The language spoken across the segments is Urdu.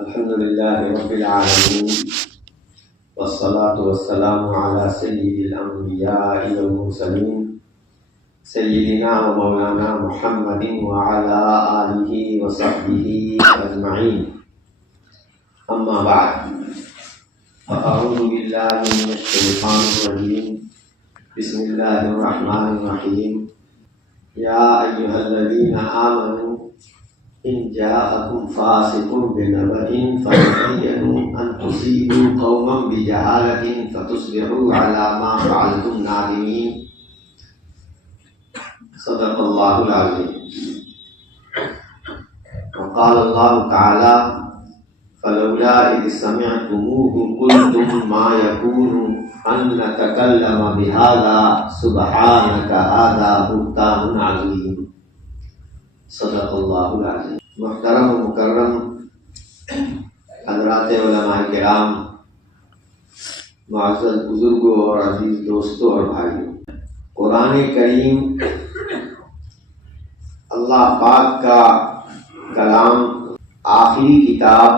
الحمد لله رب العالمين والصلاة والسلام على سيد الأنبياء والمرسلين سيدنا ومولانا محمد وعلى آله وصحبه أجمعين. أما بعد، فأعوذ بالله من الشيطان الرجيم. بسم الله الرحمن الرحيم. يا أيها الذين آمنوا إن جاءكم فاسق بنبأ فتبينوا أن تصيبوا قوما بجهالة فتصبحوا على ما فعلتم نادمين. صدق الله العظيم. وقال الله تعالى: فلولا إذ سمعتموه قلتم ما يكون أن نتكلم بهذا سبحانك هذا بهتان عظيم. صدق اللہ العظیم. محترم و مکرم حضرات علماء کرام، معزز بزرگوں اور عزیز دوستوں اور بھائیوں، قرآن کریم اللہ پاک کا کلام، آخری کتاب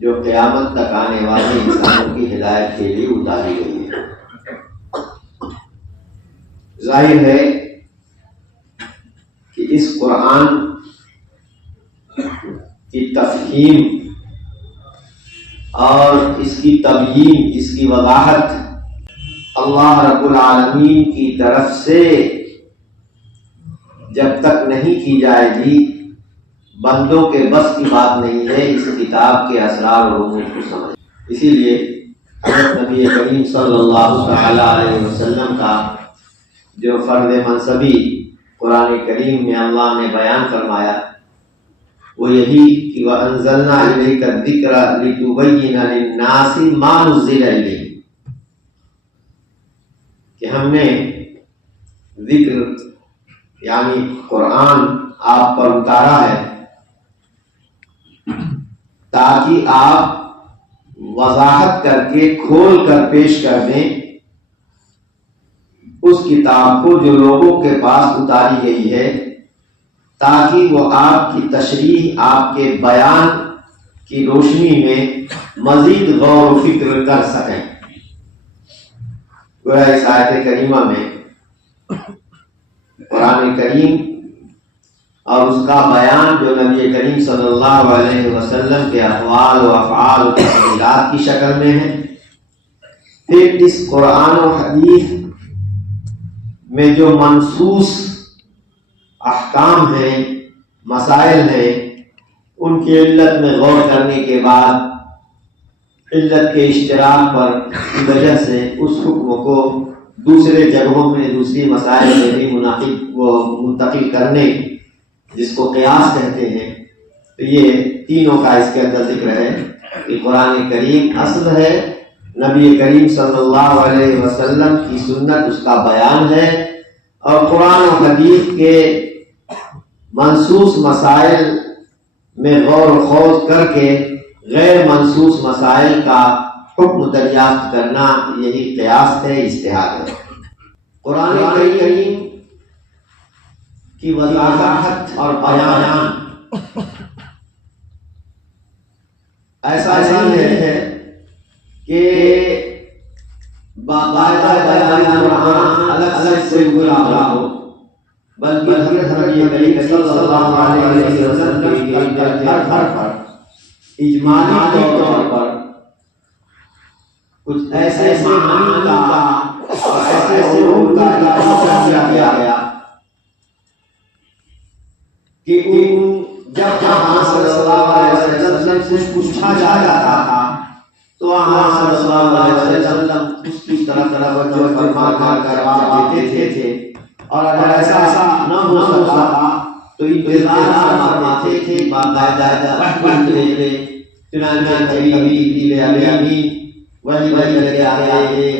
جو قیامت تک آنے والے انسانوں کی ہدایت کے لیے اتاری گئی ہے. ظاہر ہے کہ اس قرآن کی تفہیم اور اس کی تبیین، اس کی وضاحت اللہ رب العالمین کی طرف سے جب تک نہیں کی جائے گی، بندوں کے بس کی بات نہیں ہے اس کتاب کے اسرار اور رموز کو سمجھ. اسی لیے حضرت نبی کریم صلی اللہ علیہ وسلم کا جو فرد منصبی قرآن کریم میں اللہ نے بیان فرمایا وہ یہی کہ وَأَنزَلْنَا إِلَيْكَ الذِّكْرَ لِتُبَيِّنَ لِلنَّاسِ مَا نُزِّلَ إِلَيْهِمْ، کہ ہم نے ذکر یعنی قرآن آپ پر اتارا ہے تاکہ آپ وضاحت کر کے کھول کر پیش کر دیں اس کتاب کو جو لوگوں کے پاس اتاری گئی ہے، تاکہ وہ آپ کی تشریح، آپ کے بیان کی روشنی میں مزید غور و فکر کر سکیں. گویا اس آیت کریمہ میں قرآن کریم اور اس کا بیان جو نبی کریم صلی اللہ علیہ وسلم کے اقوال و افعال و تفصیلات کی شکل میں ہے، پھر اس قرآن و حدیث میں جو منصوص احکام ہیں، مسائل ہیں، ان کی علت میں غور کرنے کے بعد علت کے اشتراک پر کی وجہ سے اس حکم کو دوسرے جگہوں میں دوسری مسائل میں بھی منتقل کرنے، جس کو قیاس کہتے ہیں. تو یہ تینوں کا اس کے اندر ذکر ہے کہ قرآن کریم اصل ہے، نبی کریم صلی اللہ علیہ وسلم کی سنت اس کا بیان ہے، اور قرآن و حدیث کے منصوص مسائل میں غور و خوض کر کے غیر منصوص مسائل کا حکم دریافت کرنا، یہی قیاس ہے، اجتہاد ہے. قرآن کریم کی وضاحت اور بیان ایسا نہیں ہے کہ باقاعدہ بیان قرآن الگ الگ سے بولا ہو، بلکہ حضرت نبی کریم صلی اللہ علیہ وسلم کی ہر پر اجمالی طور پر کچھ ایسے معانی کا اور ایسے علوم کا اضافہ کیا گیا کہ جب جہاں صلی اللہ علیہ وسلم سے پوچھا جاتا تھا تو وہاں صلی اللہ علیہ وسلم اس کی طرف توجہ فرما کر جواب دیتے تھے، اور اگر ایسا نہ ہو سکا تو انتظار فرماتے تھے، باقاعدہ پڑھتے. چنانچہ کبھی جبریل امین وحی لے کے آئے،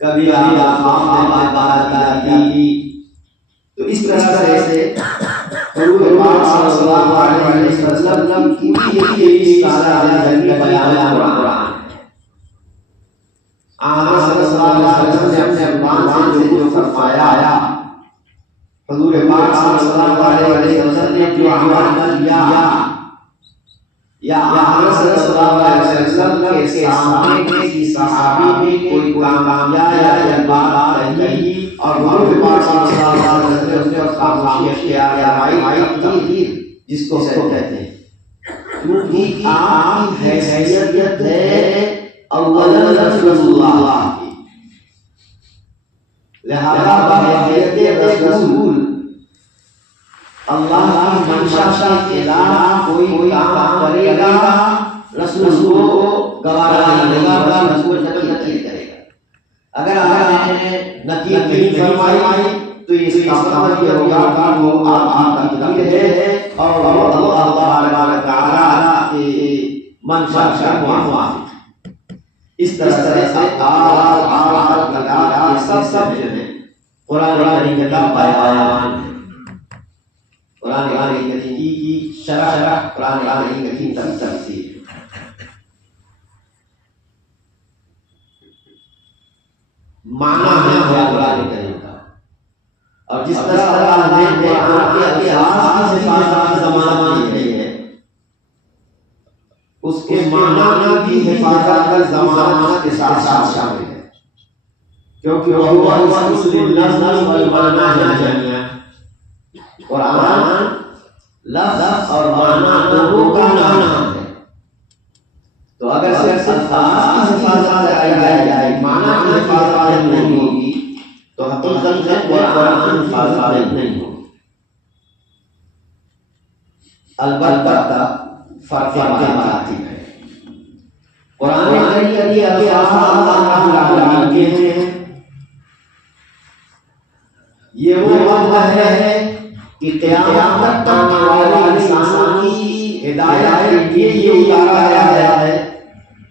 کبھی خواب میں بات آتی. تو اس طرح سے حضور پاک صلی اللہ علیہ وسلم کی یہی سارا زندگی بیان قرآن. آقا صلی اللہ علیہ وسلم نے اپنے زبان سے جو فرمایا، حضور پاک صلی اللہ علیہ وسلم نے جو عمل کیا، یا حضرت صلی اللہ علیہ وسلم کے سامنے کسی صحابی نے کوئی کام کیا یا بات کہی اور حضور پاک صلی اللہ علیہ وسلم نے اس کا خاموش کیا یا بھائی تقدیر جس کو کہتے ہیں، کیونکہ آپ کی حیثیت ہے اولا رسول اللہ کی، لہذا حیثیت رسول اللہ کی منشا کے خلاف کوئی کام کرے گا رسول کو گوارا نہیں ہوگا، رسول نقید کرے گا۔ اگر آپ نے نقید نہیں فرمائی تو اس کا مطلب یہ ہوگا کہ وہ آپ کی نقید ہے اور اللہ تبارک و تعالی کی منشا کا موافق۔ اس طرح سے آپ کا سب جو ہے قرآن کریم کا بیان، قرآن کریم کی شرح، قرآن کریم کی تفسیر۔ معنی ہے قرآن کریم کا، اور جس طرح اللہ نے قرآن کے الفاظ کی ضمانت دی ہے، اس کے معنی کی حفاظت کا ضمانت کے ساتھ شامل ہے، کیونکہ وہ رسول اللہ والمعنی جميعا، قرآن لفظ اور معنی دونوں کا نام ہے۔ تو اگر صرف الفاظ کی حفاظت کی جائے، معنی کی حفاظت نہیں ہوگی تو حقیقت میں قرآن حفاظت نہیں ہوگی۔ البتہ فرق مراتب ہے۔ قرآن کریم کے الفاظ اللہ رب العالمین کے ہیں، یہ وہ وعدہ ہے کہ قیامت تک آنے والے انسانوں کی ہدایت کے لیے یہ اتارا گیا ہے،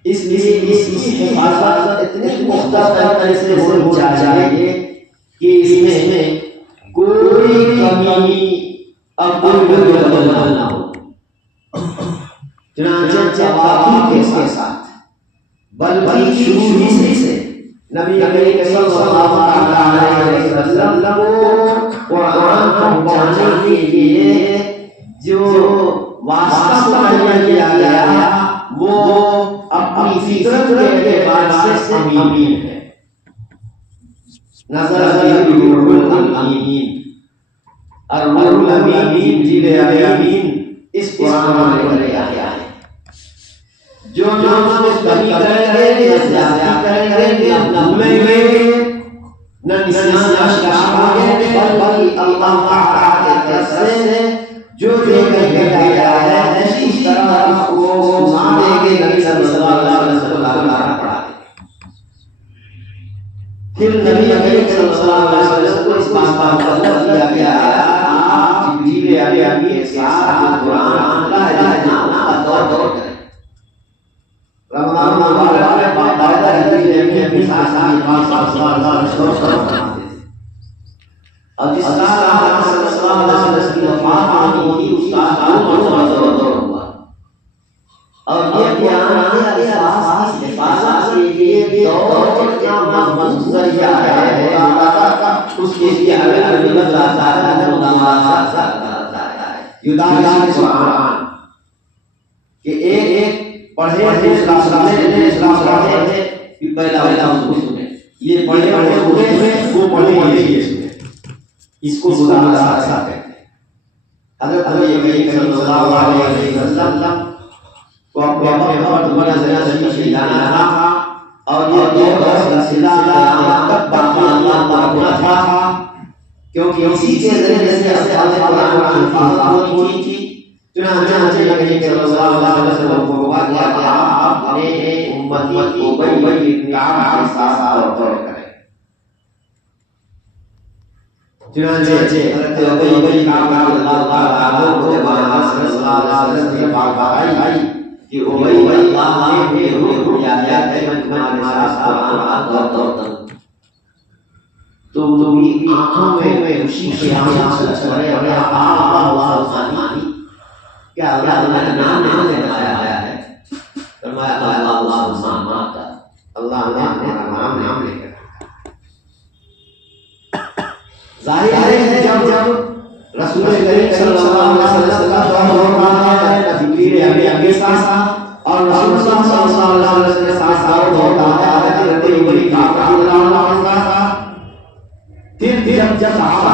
اس لیے اس کی حفاظت اتنے پختہ طریقے سے ہونی چاہیے کہ اس میں کوئی کمی اب بدل نہ ہو۔ چنانچہ باقی کے ساتھ بلکہ شروع ہی سے نبی کریم صلی اللہ علیہ وسلم کو قرآن پہنچانے کے لیے جو واسطہ مہیا کیا گیا وہ اپنی فطرت کے اعتبار سے امین ہے۔ نزل به الروح الامین، الروح الامین جبریل امین اس قرآن میں لے آیا ہے۔ جو اس کمی کریں گے، زیادہ کریں گے، بھولیں گے، نہ نسیان شرابیں گے، بلکہ اللہ تعالی کی طرف سے جو گیا ہے اسی طرح وہ سنا دیں گے۔ نبی صلی اللہ علیہ وسلم پڑھا دیں۔ پھر نبی صلی اللہ علیہ وسلم کو اس بات کا مطلب دیا گیا آپ جبریل امین کے ساتھ قرآن کا اہتمام دور کریں۔ رمضان مبارک میں باقاعدہ جبریل امین کے ساتھ صلی اللہ علیہ وسلم، اور جس طرح صلی اللہ علیہ وسلم کی وفات ہوئی اس کا دور ہوا، اور یہ قرآن کے الفاظ کی حفاظت کے لیے دور کا منظریہ ہے، اس کے لیے الگ الگ ذات مدارات ہے۔ یدارس قرآن کہ ایک پڑھے دوسرا سنے، دوسرا پڑھے پھر پہلا اس کو سنے، یہ پڑھے ہوئے وہ پڑھے یہ سنے، اس کو مدارات کہتے ہیں۔ حضرت نبی کریم صلی اللہ علیہ وسلم کو اپنے وقت بڑا زیادہ جانا تھا، اور یہ دور کا سلسلہ قیامت تک باقی تھا، کیونکہ اسی کے ذریعے سے قرآن کی حفاظت ہوئی تھی۔ چنانچہ نبی صلی اللہ علیہ وسلم کو کہا کہ آپ اپنے امتی کو بڑی کام کے ساتھ دور کریں۔ چنانچہ حضرت ابی کعب اللہ تعالیٰ کو محمد صلی اللہ علیہ وسلم کی بات آئی کہ ابی اللہ نے روح دیا ہے میں تمہارے ساتھ قرآن دور کروں، تو میری آنکھوں میں خوشی کے آنسو بڑے بڑے اللہ ثانی، کیا اللہ نے نام نے بتایا ہے، فرمایا اللہ سامات، اللہ نے ہمارا نام لے کر ظاہر ہے جب رسول کریم صلی اللہ علیہ وسلم کا دور ہو رہا ہے، کے ساتھ اور رسول اللہ صلی اللہ علیہ وسلم کے ساتھ ہوتا ہے حضرت ابی بکر رضی اللہ عنہ. پھر جب صحابہ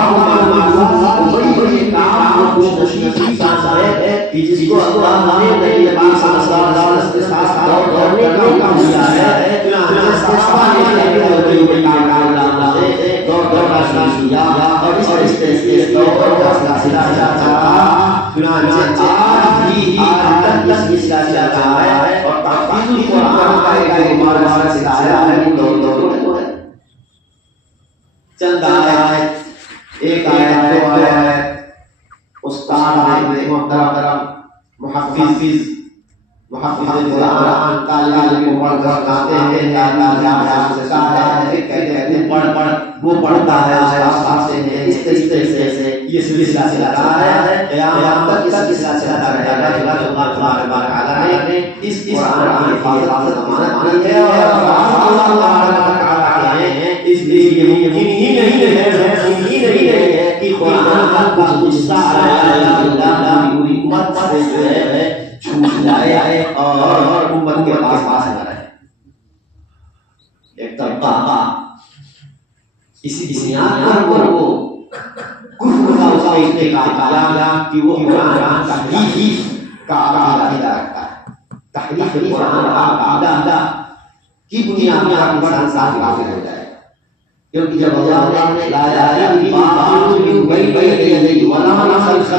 کو بڑی کام خوش نصیب ہے کہ جس کو اللہ نے نبی صلی اللہ علیہ وسلم کے ساتھ دوڑنے کا حکم دیا ہے، صحابہ نے ابی بکر سے دوڑ کا سلسلہ اور اس طرح سے دوڑ کا سلسلہ چلا. چنانچہ آج بھی اس سلسلہ چلا ہے اور تحفیظ القرآن کا ایک مبارک سلسلہ ہے. دو چند آیات، ایک آیت دو آیت استاد محترم محفظ قرآن طالب کو پڑھ کر کہتے ہیں وہ پڑھتا ہے اس طریقے سے یہ سلسلہ چلتا ہے قیامت تک. اس سلسلہ چلتا رہے گا. اللہ تبارک و تعالی نے اس قرآن کی حفاظت ضمانت ہے اور اللہ تبارک و تعالی نے اس لیے یہ ممکن ہی نہیں ہے کہ قرآن کا غصہ اللہ پوری امت سے جو ہے چھوٹ جائے اور امت کے پاس نہ رہے. ایک طبقہ اسی بنیاد پر وہ کفر کا اس نے کہا کہ وہ قرآن کا تحریف کا عقیدہ رکھتا ہے. تحریف قرآن کا عقیدہ کی بنیاد پر انسان کافر ہو جائے. کیونکہ جب اللہ نے لا الہ الا اللہ بین یدیہ ولا خلفہ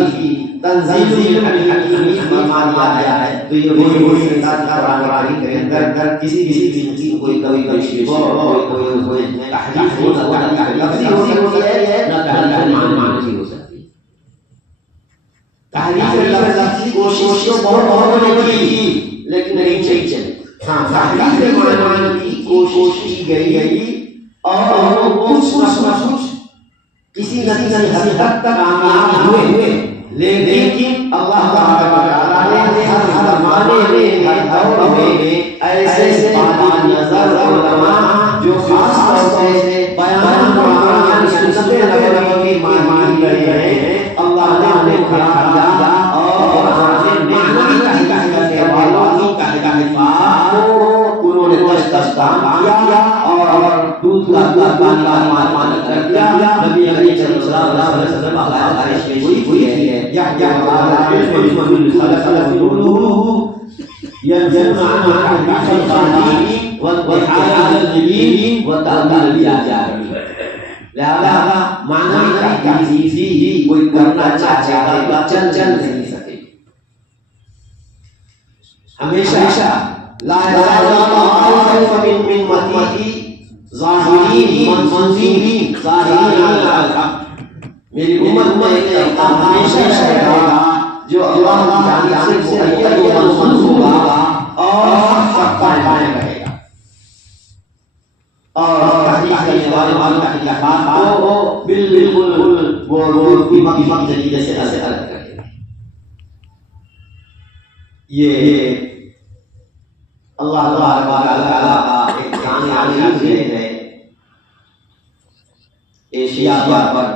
تنزیل الحکیم فرما دیا گیا ہے تو یہ وہی قرآن کے اندر کسی چیز کو کوئی تشریح کوئی تحریف ہو سکتی ہے نہ تحریف معنی ہو سکتی ہے. تحریف لفظ کی کوشش تو بہت ہونے کی لیکن نہیں چلی. ہاں تحریف معنی کی کوشش کی گئی اور وہ کچھ کسی حد تک کامیاب ہوئے لیکن اللہ تعالیٰ نے ہر زمانے میں ہر دور میں ایسے بات نظر علماء جو خاص طور سے بیان قرآن یعنی سنت نبوی کی معنی رہے ہیں اللہ نے کھڑا کیا اور معنی کا حقیقت والوں کا حقیقت انہوں نے دستان کیا اور دودھ کا پانی کر دیا. نبی علیہ السلام علیہ وسلم بارش ہوئی ہے یا خلق ينزل عن الخلق والحاجة الجليل وتأمل الجاهل. لہذا معنی کا فيه کوئی کرنا چاہے گا چل نہیں سکے. ہمیشہ لا الہ الا اللہ من امتی ظاہرین منصورین ظاہرین علی الحق. میری امت میں ہمیشہ رہے گا جو اللہ کی جانب سے مؤید و منصور ہوگا اور حق قائم رہے گا اور تحقیق کرنے والوں کا اختلاف کو بالکل وہ کی طریقے سے الگ کرے گا. یہ اللہ تعالیٰ کا ایک جانی ہے. ایشیا پر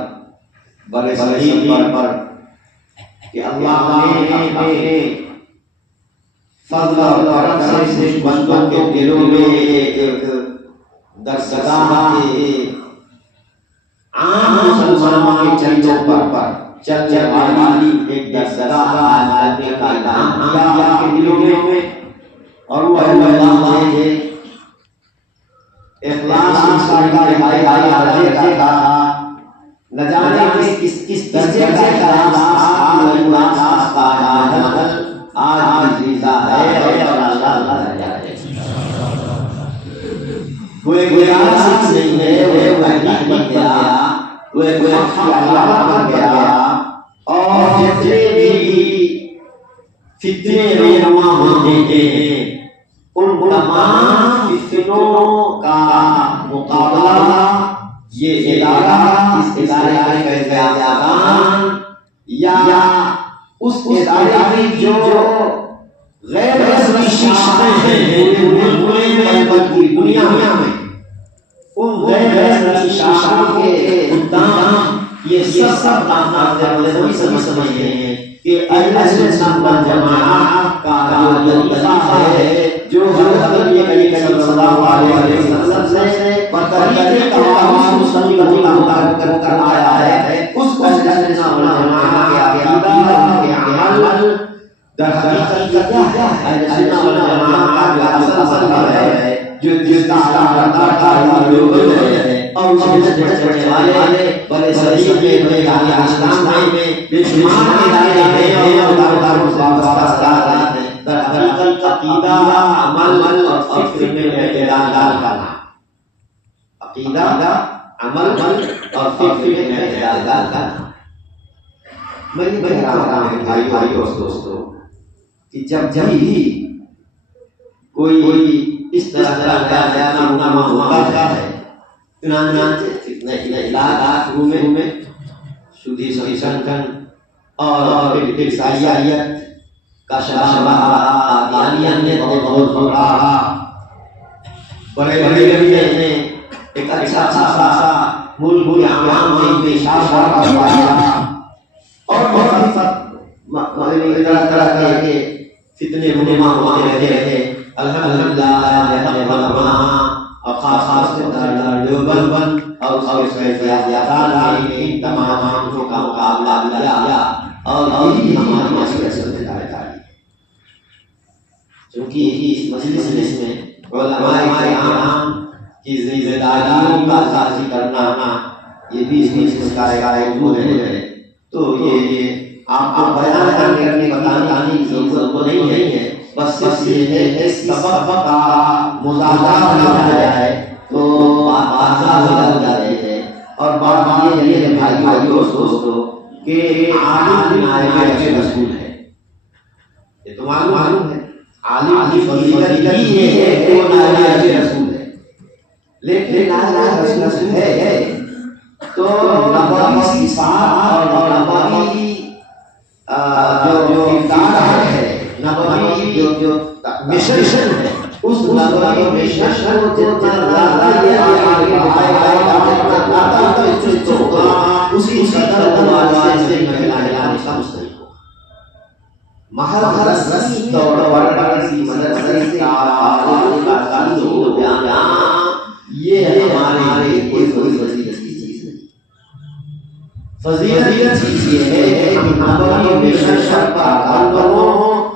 بڑے صغیر پر کہ اللہ نے اپنے فضل اور کرم سے بندوں کے دلوں میں ایک درسگاہ عام مسلمانوں کے چندوں پر چل والی ایک درسگاہ کا نام دیا کے دلوں میں اور وہ اللہ نے اخلاص کا رہائی کا نہ جانے کس درجے کا اخلاص کا آج زندہ ہے اور اللہ جانے. وہ ایک ریاست نہیں ہے، وہ حقیقت بن گیا، وہ ایک علامت بن گیا اور جتنے بھی فتنے رونما ہوتے ہیں ان تمام فتنوں کا مقابلہ یہ ادارہ اس ادارے کا انتظام یا اس ادارے کی جو غیر رسمی شاخیں ہیں پوری دنیا میں ان غیر رسمی شاخوں کے اقدام یہ سب نام سمجھتے ہیں کہ اہل سنت والجماعت کا جو طریقہ ہے، جو حضرت نبی کریم صلی اللہ علیہ وسلم سے بطریقے تمام مسلموں کا مطابق کر آیا ہے، اس اہل سنت والجماعت کے عقیدہ کے عمل در حقیقت کیا ہے؟ اہل سنت والجماعت کا اصل ہے جو جس کا لوگ ہے اور اس کے بڑے والے بڑے صدیق میں اسلام میں بے شمار ادارے ہیں اور اداروں سے وابستہ ہیں. در حقیقت عقیدہ، عمل اور فکر میں اعتدال کرنا، عقیدہ، عمل اور فکر میں اعتدال کرنا. میری بھائیوں اور دوستوں، کہ جب بھی کوئی اس طرح کا نامہ ہوتا ہے، علاقات میں شدی سنکن اور عیسائیت کا شبہ قادیانیت نے بہت بڑا بڑے نے ایک اچھا سا ملک عوام میں پیشاب اور بہت طرح کے فتنے رونما ہوتے رہے. الحمدللہ اور خاص دیوبند اور اس کے زیادہ تمام کا مقابلہ کیا اور ہماری معاشرت داری، چونکہ اس مجلس میں علماء کرام کی ذمہ داریوں کا احاطہ کرنا یہ بھی اس کا ایک موضوع ہے. تو یہ آپ کو بیان کرنے بتانے کی ضرورت نہیں ہے، بس یہ ہے کہ سبب کا مظاہرہ ہو جائے تو بات ہو جاتی ہے. اور بات یہ ہے بھائیوں اور دوستوں کہ عالم نائب رسول ہے. یہ تو معلوم ہے، عالم کی فضیلت یہ ہے کہ وہ نائب رسول ہے. لیکن نائب رسول ہے تو نبوی صفات اور نبوی جو کردار ہے، نبوی جو مشن ہے، اس نبوی مشن کو جتنا زیادہ یہ آگے بڑھائے گا اسی قدر سے مہیلا مستحق ہوگا. محض دوڑ مدرسے سے آواز کا قرض ہو جانا یہ ہمارے کوئی فضیلت کی چیز نہیں. فضیلت چیز یہ ہے کہ نبوی مشن پر عمل کرو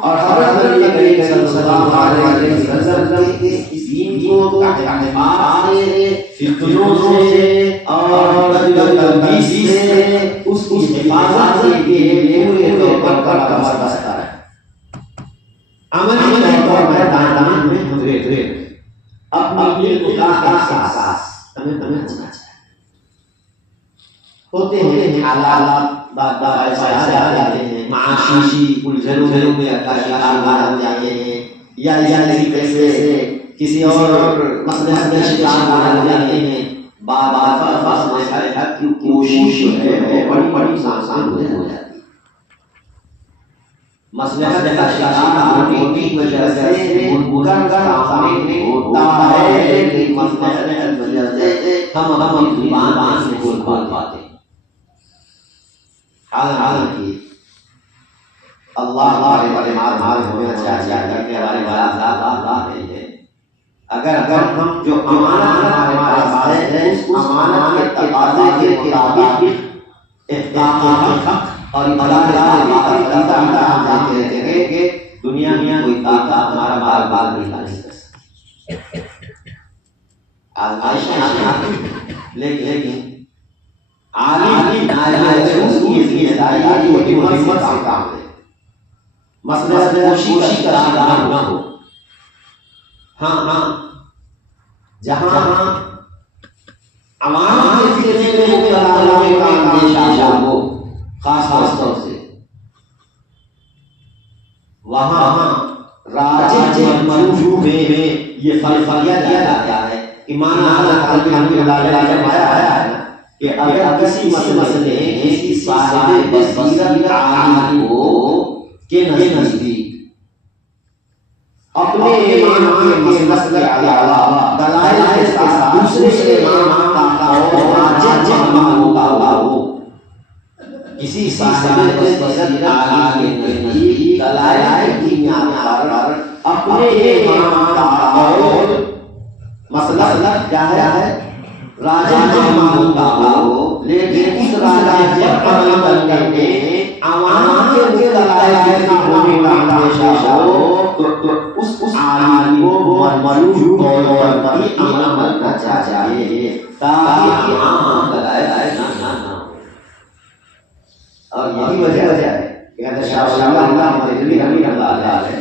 اور حضرت نبی کریم صلی اللہ علیہ وسلم کے اس دین کو اعتماد سے، فتنوں سے اور تلبیس سے اس کی حفاظت کے لیے پورے طور پر وابستہ ہے. عملی طور پر میدان میں اترے اپنی علم کا احساس ہمیں کرنا چاہیے. ہوتے ہیں حالات بعد ایسے آ جاتے ہیں، معاشی الجھنوں میں شکار ہو جاتے ہیں یا اسی پیسے سے کسی اور مسئلے میں شکار ہو جاتے ہیں. بات مسئلہ حق کی کوشش ہے وہ بڑی آسان ہو جاتی ہے. مسئلہ کا شکار ہونے کی وجہ سے منکر کا سامنے ہوتا ہے، لیکن مسئلہ کی وجہ سے ہم اپنی زبان سے بول پاتے ہیں. حالانکہ اللہ ہمارے ہونا چاہیے کہ ہمارے والا ہے. اگر ہم جو امانت ہمارے پاس ہے اس امانت کے تقاضے کے مطابق احتیاط اور جانتے رہتے کہ دنیا میں کوئی طاقت ہمارا بال نہیں لا سکتی. لیکن عالم کی ذمہ داری وہ ہمت سے کام لے، مسئلہ کوشش کا شکار نہ ہو. ہاں جہاں عوام کے ذمہ میں کام اندیشہ ہو، خاص طور سے وہاں راجح منصوبے میں یہ فرضیہ دیا جاتا ہے. امام اعظم رحمۃ اللہ علیہ فرمایا ہے کہ اگر کسی مسئلے کسی صاحب بصیرت عالم ہو کے نزدیک اپنے امام کے مسئلے کے علاوہ دلائل کے ساتھ دوسرے امام کا راجح مانتا ہو کسی صاحب بصیرت عالی کے نزدیک دلائل کی بنیاد پر اپنے امام کا قول مسئلہ کیا ہے راجہ معلوم کا ہو، لیکن اس راجہ پر عمل کرنے عوام کے دلائل نہ ہونے کا اندیشہ ہو تو اس عالم کو مرجوع قول پر ہی عمل کرنا چاہیے تاکہ عام دلائل نہ ہو۔ اور یہی وجہ ہے کہ حضرت شاہ اللہ مدنی رحمہ اللہ علیہ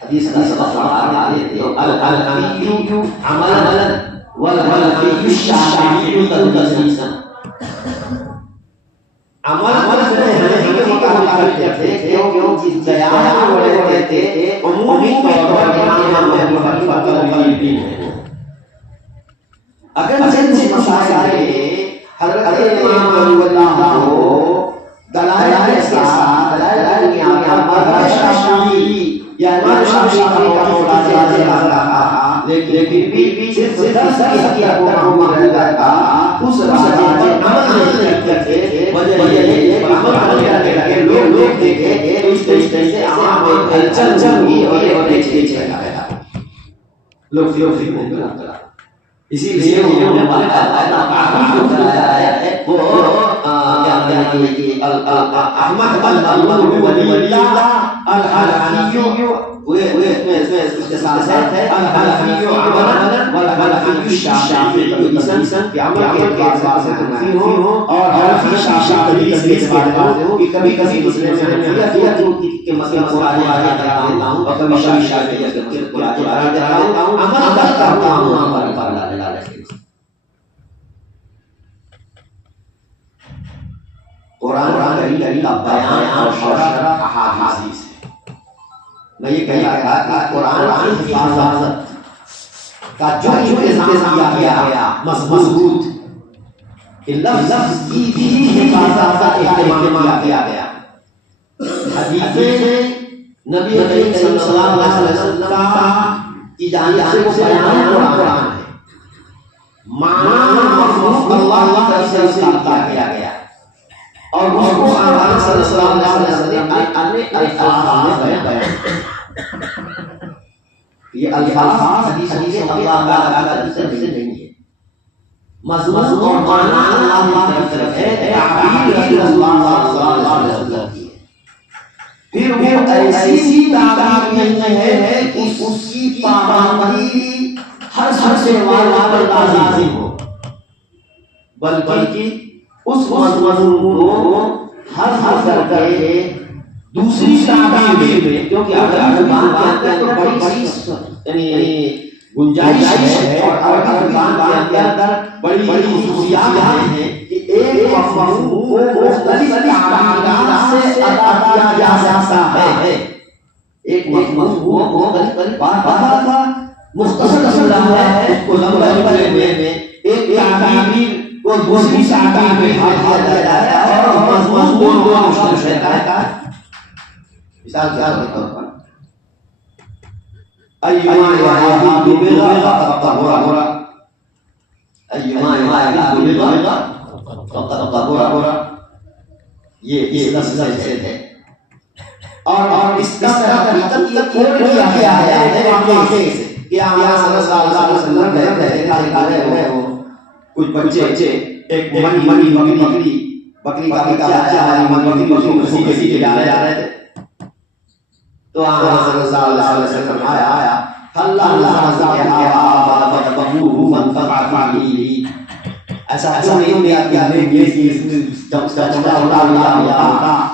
حدیث کا سبق پڑھا دیتے ہیں الحنفی عملا والحنفی الشافعی تدریسا۔ عمل کرتے ہیں حنفی کا مطابق کرتے کیوں جس بیان میں کہتے ہیں عمومی طور پر امام ابو حنیفہ مقلدین ہیں۔ اگر جن مسائل حضرت امام ابو اللہ دلائل کے ساتھ دلائل کی امام شافعی یا امام شافعی کا قول رہا، لیکن بھی صرف 10 کی حکم رہتا تھا، اس راجے پر عمل نہیں کرتے تھے۔ وجہ یہ ہے کہ عمل کرنے لگے لوگ دیکھے تو اس طریقے سے عوام میں ہلچل ہوئی اور ایک چلا گیا، لوگ فکر میں گرا۔ اسی لیے انہوں نے بتایا ہے وہ احمد ولی اللہ الحنفی اس کے ساتھ ہے الحنفی عملا والحنفی الشافعی تدریسا، کہ عمل کے اعتبار سے تنفی ہو اور حنفی شافعی تدریس کے اعتبار سے ہو۔ کہ کبھی کبھی مسئلے میں حنفیت کے مسئلہ کو آگے کرا دیتا ہوں اور کبھی شافعیت کے مسئلے کو آگے کرا دیتا ہوں، عمل کرتا ہوں عمل پر لا قرآن کریم کا بیان اور شرح احادیث ہے۔ میں یہ کہہ رہا تھا کہ قرآن کی حفاظت کا جو انتظام کیا گیا مضبوط، کہ لفظ کی بھی حفاظت کا اہتمام کیا گیا۔ حدیثیں نبی کریم صلی اللہ علیہ وسلم کی جانب سے بیان قرآن ہے، معنی مفہوم اللہ کی طرف سے استعمال کیا گیا اور اس کو آن صلی اللہ علیہ وسلم اپنے الفاظ میں بیان کیا۔ یہ الفاظ حدیث اللہ تعالیٰ کی طرف سے نہیں ہے، مضمون اور معنی اللہ کی طرف ہے، تعبیر رسول اللہ صلی اللہ علیہ وسلم کی ہے۔ پھر وہ ایسی تعبیر نہیں ہے کہ اس کی پابندی ہر سے والا پر لازم ہو، بلکہ اس مضمون کو حذف کر کے دوسری تعبیر میں، کیونکہ عربی زبان کے اندر بڑی یعنی گنجائش ہے اور عربی زبان کے اندر بڑی خصوصیات ہیں کہ ایک مفہوم کو مختلف تعبیرات سے ادا کیا جا سکتا ہے۔ ایک مفہوم کو مختلف بات مختصر ہے، اس کو لمبا میں ایک تعبیر کو دوسری تعبیر میں حل کیا جاتا ہے اور مضمون کو مشترک رہتا ہے۔ مثال کے طور پر ایما یعید بغا فقہورا، ایما یعید بغا فقہورا، یہ لفظ ہے اور اس کا حقیقت یہ کوڈ کیا گیا ہے واقعے سے کہ آقا صلی اللہ علیہ وسلم کہتے ہیں وہ کچھ بچے ایک بکری کا بچہ بکری کے پیچھے جا رہے تھے، تو آقا صلی اللہ علیہ وسلم آیا اللہ ایسا نہیں دیا کہ ہمیں یہ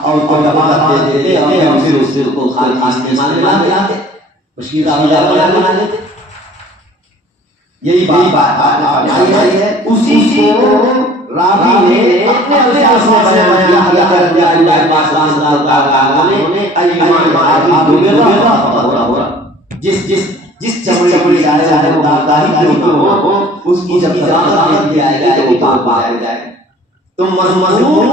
اور کو دبات دے دیتے اور پھر اس کو خاص مہمان لاتے مشکل بنا لیتے۔ یہی بات ہے، اسی کو راوی نے اپنے الفاظ میں بیان کیا کر دیا۔ اللہ پاک صلی اللہ علیہ وسلم نے جس چمڑی جائے وہ داغداری کیوں ہو، اس کی جب اجازت دی جائے گی تو وہ پاک ہو جائے گا۔ تو مضمون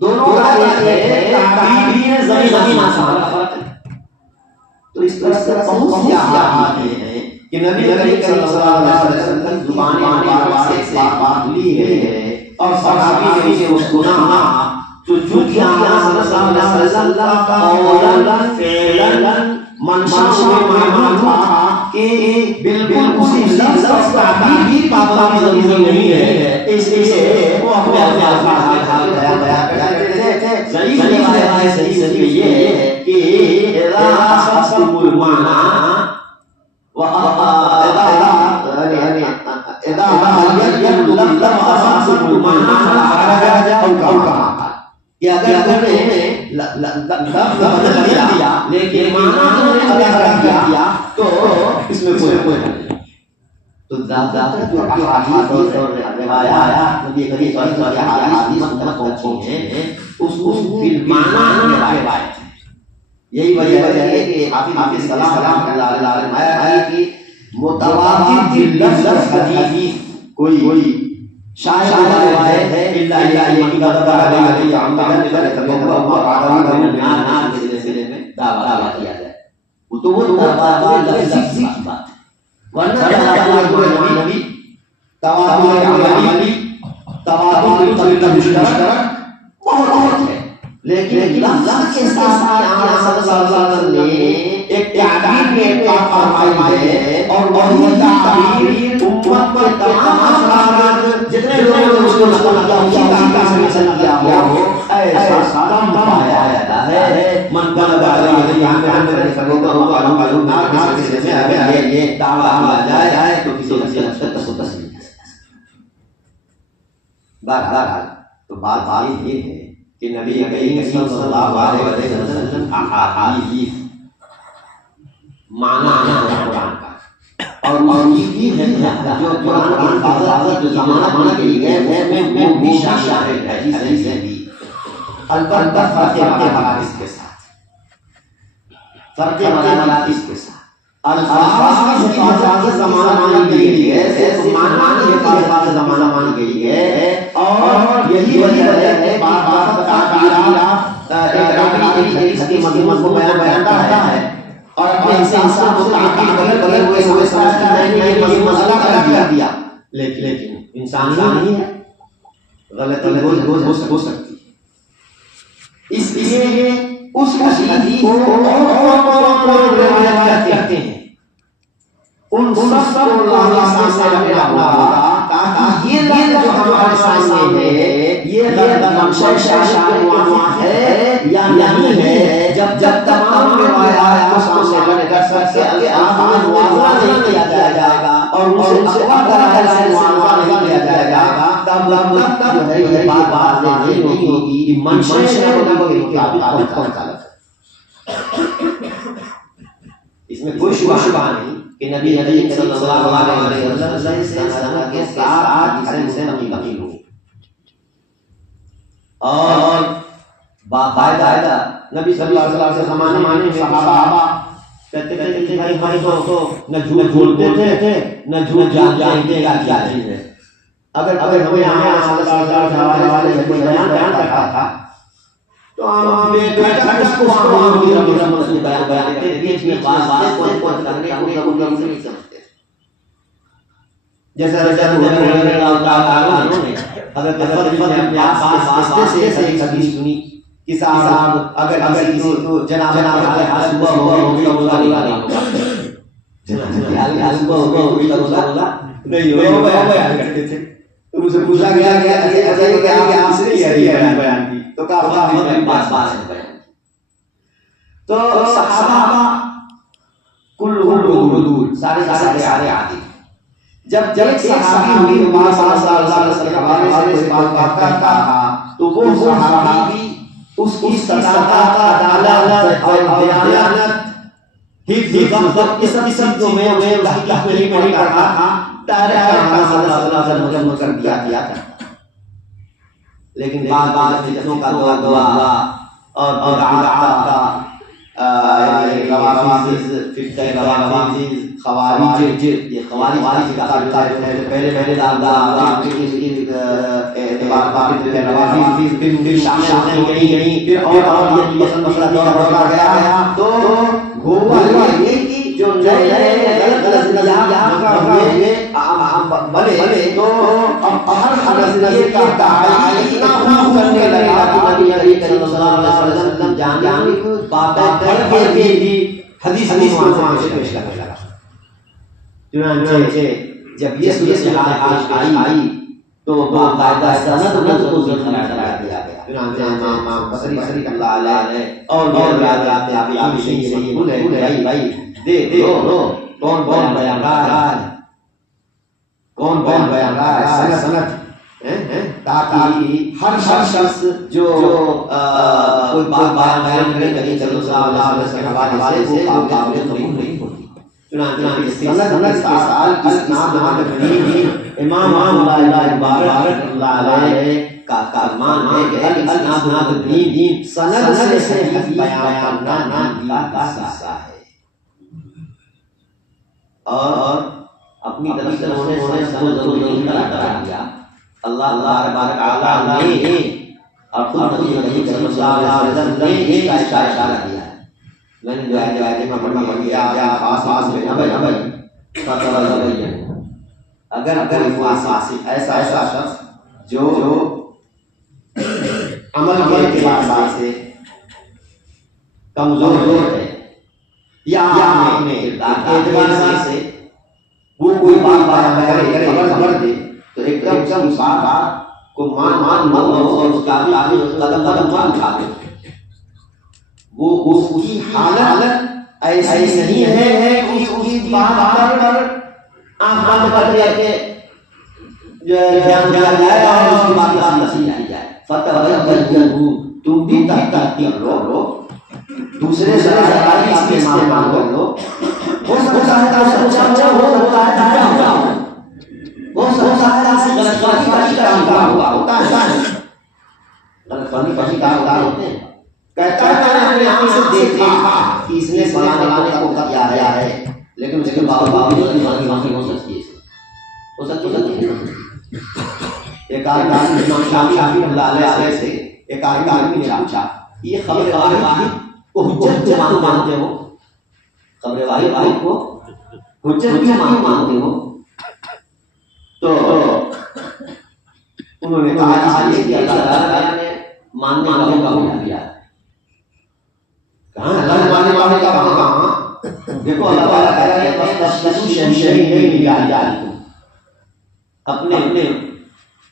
دونوں کا ہے، تعبیر زمین آسمان کا فرق ہے۔ تو اس طرح سے بہت سی آیات ہیں کہ نبی کریم صلی اللہ علیہ وسلم زبان مبارک سے بات لی ہے اور صحابی نے اس کو سنا تو چونکہ آقا صلی اللہ علیہ وسلم کا قولاً فعلاً منشا معلوم تھا کہ بالکل اسی لفظ کا بھی پابندی ضروری نہیں ہے، اس لیے وہ اپنے الفاظ بیان کرتے تھے۔ صحیح روایت صحیح یہ ہے کہ اذا اخذتم المعنى اذا بينتم اللفظ واخذتم المعنى فخرج او كما قال، کہ اگر تم نے لفظ بدل دیا لیکن معنی ادا کیا تو اس میں کوئی نہیں۔ تو زیادہ جو احادیث اور روایات نبی کریم صلی اللہ علیہ وسلم کی احادیث تک پہنچی ہیں اس بالمعنی روایت ہے۔ یہی وجہ ہے کہ حافظ سلام اللہ علیہ کی متواتر لفظ حدیث کوئی شاید روایت ہے الا یہ کہ علی عمدن کے سلسلے میں دعویٰ کیا جائے تو وہ لفظی بات ہے، ورنہ نبی تواتر عملی تواتر مشترک بہت ہے، لیکن لفظ کے ساتھ آقا صلی اللہ علیہ وسلم نے ایک تعبیر میں فرمائی ہے اور وہی تعبیر امت پر تمام افراد جتنے لوگوں نے اس کو نقل کیا ہو ایسا کم پایا جاتا ہے۔ من بلغ علیہ محمد صلی اللہ علیہ وسلم سے اگر یہ دعویٰ کیا جائے تو کسی حد تک تسلیم ہے۔ بہرحال تو بات یہ ہے کہ نبی کریم صلی اللہ علیہ وسلم احادیث معنی قرآن کا اور یہ ہے جو قرآن کی حفاظت جو زمانہ بنا کے لیے ہے وہ بھی شامل ہے حدیث سے بھی، البتہ فرق مراکز کے ساتھ، فرق مراکز کے ساتھ الفاظ کی حفاظت زمانہ مانی گئی ہے، معنی کی حفاظت زمانہ مانی گئی ہے، اور یہی وجہ ہے بات حدیث کے مضمون کو بیان کرتا ہے اور اپنے انسان کو تعبیر بدلے ہوئے سمجھتا ہے کہ یہ مضمون غلط کر دیا، لیکن انسان نہیں ہے، غلطی ہو سکتی ہے، اس لیے اس حدیث کو اور روایت کرتے ہیں ان سب کو اللہ سامنے رکھنا ہوگا تاکہ یہ لفظ جو ہمارے سامنے ہے یہ لفظ شاہ ہے یا نہیں ہے، جب تمام روایات کو سامنے کر سکتے کہ آخر موازنہ نہیں کیا جائے گا اور اسے اقوال سے موازنہ لیا جائے گا، تب تک جو ہے یہ بات واضح نہیں ہوگی کہ منشأ نبوی کے مطابق کون سا لفظ ہے۔ اس میں کوئی شبہ نہیں کہ نبی صلی اللہ علیہ وسلم سے سند کے ساتھ حدیث نقل ہوئی اور باقاعدہ نبی صلی اللہ علیہ وسلم کے زمانے میں صحابہ کہتے تھے بھائی ہمارے تو نہ جھوٹ بولتے تھے نہ جھوٹ جانتے کیا چیز ہے، اگر ہمیں صلی اللہ علیہ وسلم کوئی بیان کرتا تھا تو ہم اس کو بیان کرتے تھے، اس میں بات کو کرنے کو نہیں سمجھتے، جیسے رضی اللہ تعالیٰ عنہ نے حضرت فضل اپنے پاس سے ایک حدیث سنی کہ صاحب اگر کسی کو جناب صبح ہو گئی تو روزہ نہیں ہوگا، صبح ہو گئی تو روزہ نہیں ہوگا، بیان کرتے تھے۔ تو مجھے پوچھا گیا کہ آپ سے یہ بیان کی تو کہا بات ہے بیان، تو صحابہ کلہم عدول سارے عادل، جب ایک صحابی ہوئی نبی صلی اللہ علیہ وسلم کے حوالے سے بات کرتا تھا تو وہ صحابی اس کی صداقت، عدالت اور دیانت حفظ اس سب میں اس کی تحقیق نہیں کرتا تھا، ڈائریکٹ صلی اللہ علیہ وسلم کر دیا کرتا، لیکن بعد فتنوں کا دعا اور بدعات کا خوارج، یہ خوارج کا تعلق ہے، پہلے دعوات اعتبار پھر شامل نہیں پھر اور یہ مسئلہ ہوتا گیا، تو ہوا یہ کہ جو نئے غلط بلے تو ہر نظریے کا داعی اتنا کرنے لگا کہ نبی کریم صلی اللہ علیہ وسلم جان باتیں پڑھ کے بھی حدیث کو پیش کرنے لگا. چنانچہ جب یہ صورت آئی تو باقاعدہ سند کو ذکر قرار دیا گیا. چنانچہ امام بصری اللہ علیہ اور آپ یہ بھول بھائی دے کون بیان رہا ہے, کون بیان رہا ہے سند, تاکہ ہر شخص جو کوئی بات بیان کرے نبی صلی اللہ علیہ وسلم کے حوالے سے وہ قابل قبول نہیں ہوتی. چنانچہ سند کے ساتھ اسناد بنی امام اللہ مبارک اللہ علیہ کا فرمان ہے کہ الاسناد بنی سند سے صحیح بیان کرنا کا حصہ ہے. اور اپنی طرف سے انہوں نے سند ضرور قرار دیا. اللہ تبارک نے اور خود نبی صلی اللہ علیہ وسلم نے ایک اشارہ دیا ہے. میں نے جو ہے میں پڑھنا یا خاص میں نہ بھائی اگر ایسا شخص جو عمل کے اعتبار سے کمزور ہے یا اپنے اعتبار سے وہ کوئی بات کرے خبر دے تو ایک دم بات کو مان اور اس کا قدم اٹھا دے. وہ اس کی حالت ایسی نہیں ہے کہ اس کی بات پر آنکھ بند کر کے دھیان دیا جائے اور اس کی بات نصیحت کی جائے. فتبینوا, تم بھی تحقیق لو, دوسرے سے استعمال کر لو. ہو سکتا ہے سچا ہو, ہوتا ہے وہ سچا ہے غلط فہمی کا شکار ہوتا ہے. غلط فہمی کا شکار ہوتے ہیں. کہتا ہے اپنے آنکھ سے دیکھا کہ اس نے فلانے کو کیا ہے, لیکن اس کے باوجود نہیں ہو سکتی ہے. ہو سکتی ہے. ایک آدمی امام شافعی اللہ علیہ سے ایک آدمی نے پوچھا یہ خبر واحد کو حجت کیوں مانتے ہو, خبر واحد کو حجت کیوں مانتے ہو؟ تو انہوں نے کہا کہ اللہ تعالیٰ نے ماننے والوں کا حکم دیا ہے. کہاں اللہ ماننے والوں کا کہاں؟ دیکھو اللہ تعالیٰ کہتا ہے بس شہید نہیں اپنے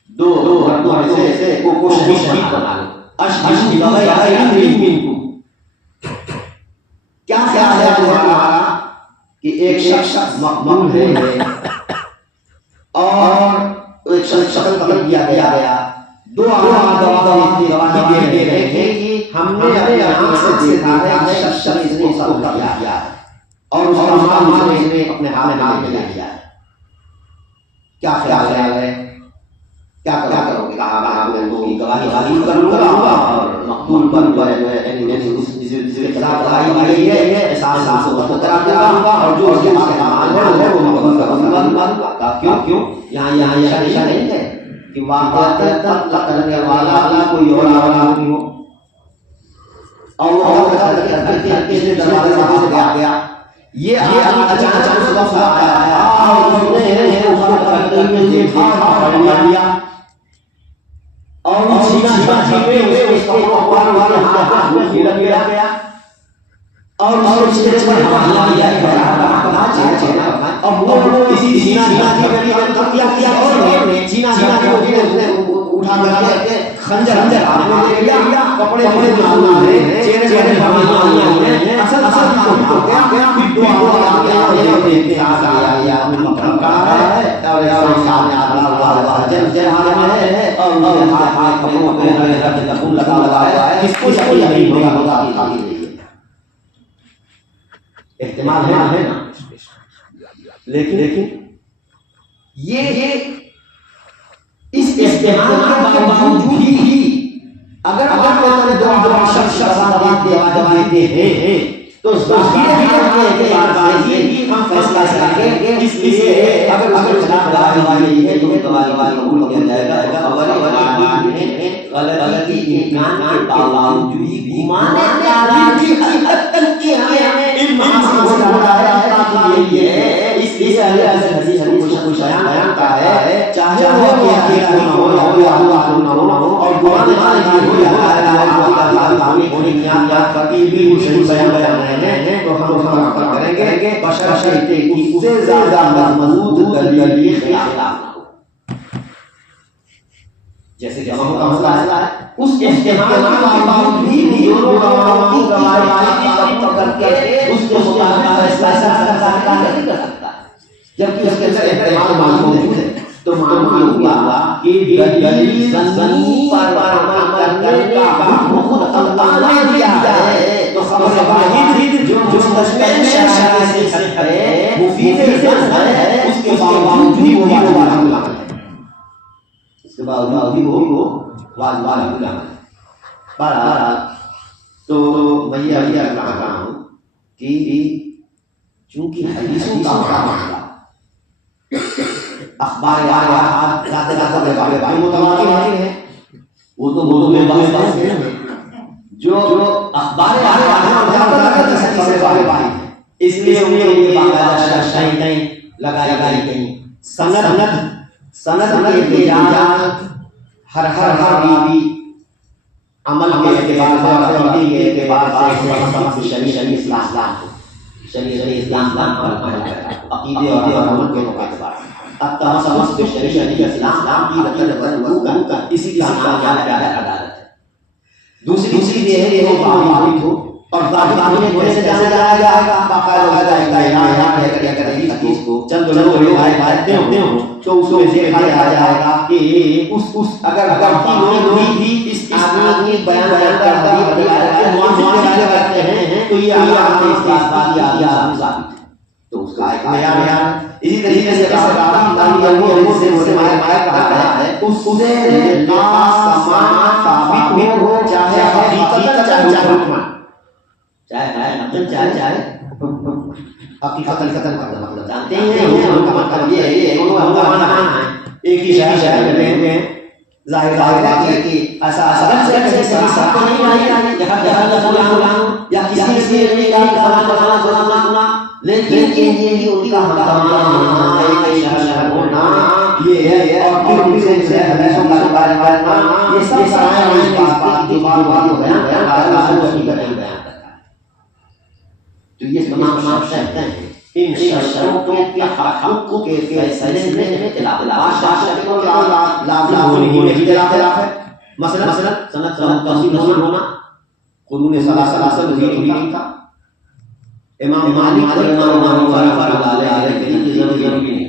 دو مردوں سے کو شہید بنا لو. اشہد بغیر علم منکم, کیا خیال ہے تمہارا کہ ایک شخص مقبول ہے اور ایک شخص پکڑ دیا گیا, دو گواہ دے رہے تھے کہ ہم نے اپنے آنکھ سے دیکھا ہے شخص نے اس کو کیا ہے اور اس کا مال اس نے اپنے ہاتھ میں لیا ہے. کیا خیال ہے, کیا کرو گے؟ کہا میں ان کی گواہی کر لوں گا اور مقتول پر جو ہے جس کے خلاف گواہی ہے احساس کو ختم کرا دوں گا اور جو اس کے پاس مال ہے وہ مقتول کروں گا. کیوں یہاں ایسا نہیں ہے کہ واقعات قتل کرنے والا کوئی اور آدمی ہو اور وہ کرتے دروازے سے گیا. یہ اچانک صبح آیا اور اس نے اس کو کرتے ہوئے دیکھا اور لیا اور چھینا چھینے اس کو اخبار والے ہاتھ میں لگ گیا اور اس کے پر حملہ کیا کہا چھینا اور وہ کسی چھینا کیا اور چھینا نے اٹھا کے خنجر ہاتھ میں لے لیا, کپڑے مارے چہرے پر مارے, اصل کو گیا پھر دعا کیا یا مکرم ہے اور سامنے اللہ جل ہے اور ہاتھ کپڑوں پہ رکھ خون لگا ہے. اس کو نہیں ہوگا احتمال ہے نا, لیکن یہ اس احتمال کے باوجود بھی اگر دو شخص دے ہیں تو ظاہر ہے کہ ہم فیصلہ کریں گے. اس لیے اگر خلاف گواہی ہے تو گواہی قبول کیا جائے گا. غلطی کے امکان کے باوجود بھی ماننے والا کی حقیقت کے ہمیں علم حاصل ہو رہا ہے. اس لیے حدیث کو بیان کا ہے، چاہے وہ اکیلا ہو یا نہ ہو، اور قرآن ہو یا بنیاد پر بھی صحیح بیان ہے تو ہم کریں گے بشرط کہ اس سے زیادہ مضبوط دلیل خلاف نہ ہو. جیسے کہ ہم کا مسئلہ ہے اس احتمال کے باوجود بھی دونوں گواہوں کی روایات پکڑ کے اس کے مطابق فیصلہ نہیں کر سکتا، جبکہ اس کے اندر احتمال موجود ہے. تو معلوم ہوا کہ دلیل زنی پر عمل کرنے کا حکم اللہ نے دیا ہے، تو خبر واحد جو مستشفی شرائع سے صحت ہے مفید زن ہے، اس کے باوجود بھی وہ واجب العمل ہے، اس کے باوجود بھی وہ واجب العمل ہے. بہرحال تو میں یہ کہہ رہا ہوں کہ چونکہ حدیثوں کا معاملہ اخبار متواتر ہے، وہ تو میں بات ہے جو اخبار اس لیے لگائی گئی سند کے ہر راوی عمل کے اعتبار سے شریع اسلام پر عمل کرتا ہے، عقیدے اور عمل کے اعتبار سے التمسک شریعت اسلام کی رکن کا اسی کی کامیاب عدالت ہے. دوسری چیز یہ ہے کہ ثابت ہو اور ثابت ہونے سے جانا جائے گا باقاعدہ اعلان ہے کہ اگر حدیث کو چند لوگ روایت ہوں تو اس میں دیکھا جائے گا کہ اس اگر کوئی بھی اس آدمی بیان کرتا ہے موافق کرتے ہیں تو یہ علامت اس بات کی ثابت ہے، تو اس کا ایک معیار. اسی طریقے سے سے مایا کہا ہے اس سے سماعت ثابت ہو چاہے حقیقت چاہے حکم، چاہے حقیقت مطلب جانتے ہیں مطلب یہ ہے ایک ہی شہر میں ظاہر ہے کہ ایسا یا کسی لیکن یہ ان کا مقام ایک شہر ہونا یہ ہے، اور پھر سے حدیثوں کا بارے میں یہ سب سارے بات جو بات بیان کرتا ہے وہ حقیقت بیان کرتا ہے. تو یہ تمام شرطیں ہیں، ان شرطوں کے حقوق کے فیصلے میں اختلاف ہے. مثلا سند متصل ہونا قرون ثلاثہ ضروری تھا. امام مالک اور امام علیہ کی ضروری نہیں.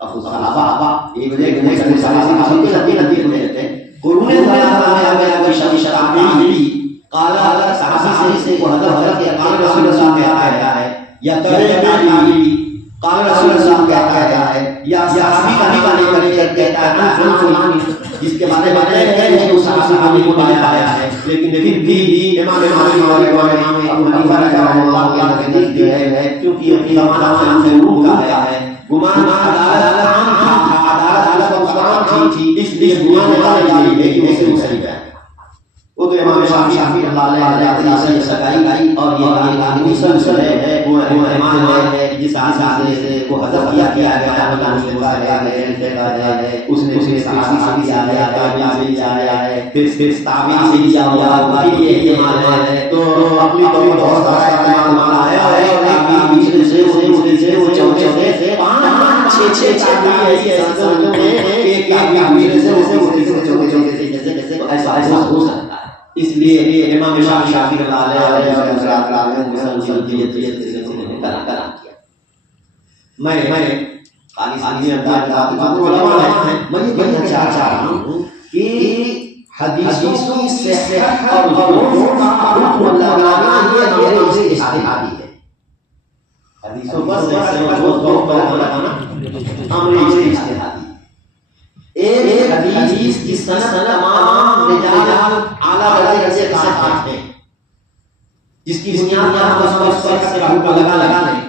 اب صحابہ یہ وجہ کہ صحابہ کے ندی میں رہتے ہیں قرون ثلاثہ میں اگر شرط ملی قال صحابی سے کو حضرت کے قال رسول اللہ کہتا ہے یا تابعی قال رسول اللہ کہتا ہے یا صحابی کا نام کہتا ہے فلان جس کے بارے میں وہ صحابی کو آیا ہے، لیکن پھر بھی امام مالک اور امام ابو حنیفہ رحمہ اللہ کے نزدیک جو ہے کیونکہ یہ زمانہ سے روح کا ہے گمان عدالت تھی اس لیے گمان والی ہے کہ اسے صحیح ہے. وہ تو امام شافعی اللہ علیہ سے سگائی اور یہ مسلسل ہے وہ امام ہے جس حدیث سے کو حذف کیا گیا ہے اس نے صحابی سے آیا ہے پھر تابعی سے لیا ہوا یہ احتمال ہے. تو اپنی طور بہت سارا احتمال آیا ہے اور تابعی سے وہ چوتھے سے 5-6 تابعی ایک تابعی سے چوتھے جیسے ایسا ہو سکتا ہے. اس لیے امام شافعی رحمۃ اللہ علیہ اور حضرات نے مسلسل کلام کیا. میں خالی علماء ہیں میں یہ کہنا چاہ رہا ہوں کہ حدیثوں کی صحت اور ضعف کا حکم لگانا یہ ہمارے اجتہادی ہے. حدیثوں پر صحت اور ضعف کا حکم لگانا ہمارے اجتہادی. ایک حدیث کی سند تمام رجال اعلیٰ درجے سے ثابت ہیں جس کی بنیاد پر اس پر حکم لگا لیں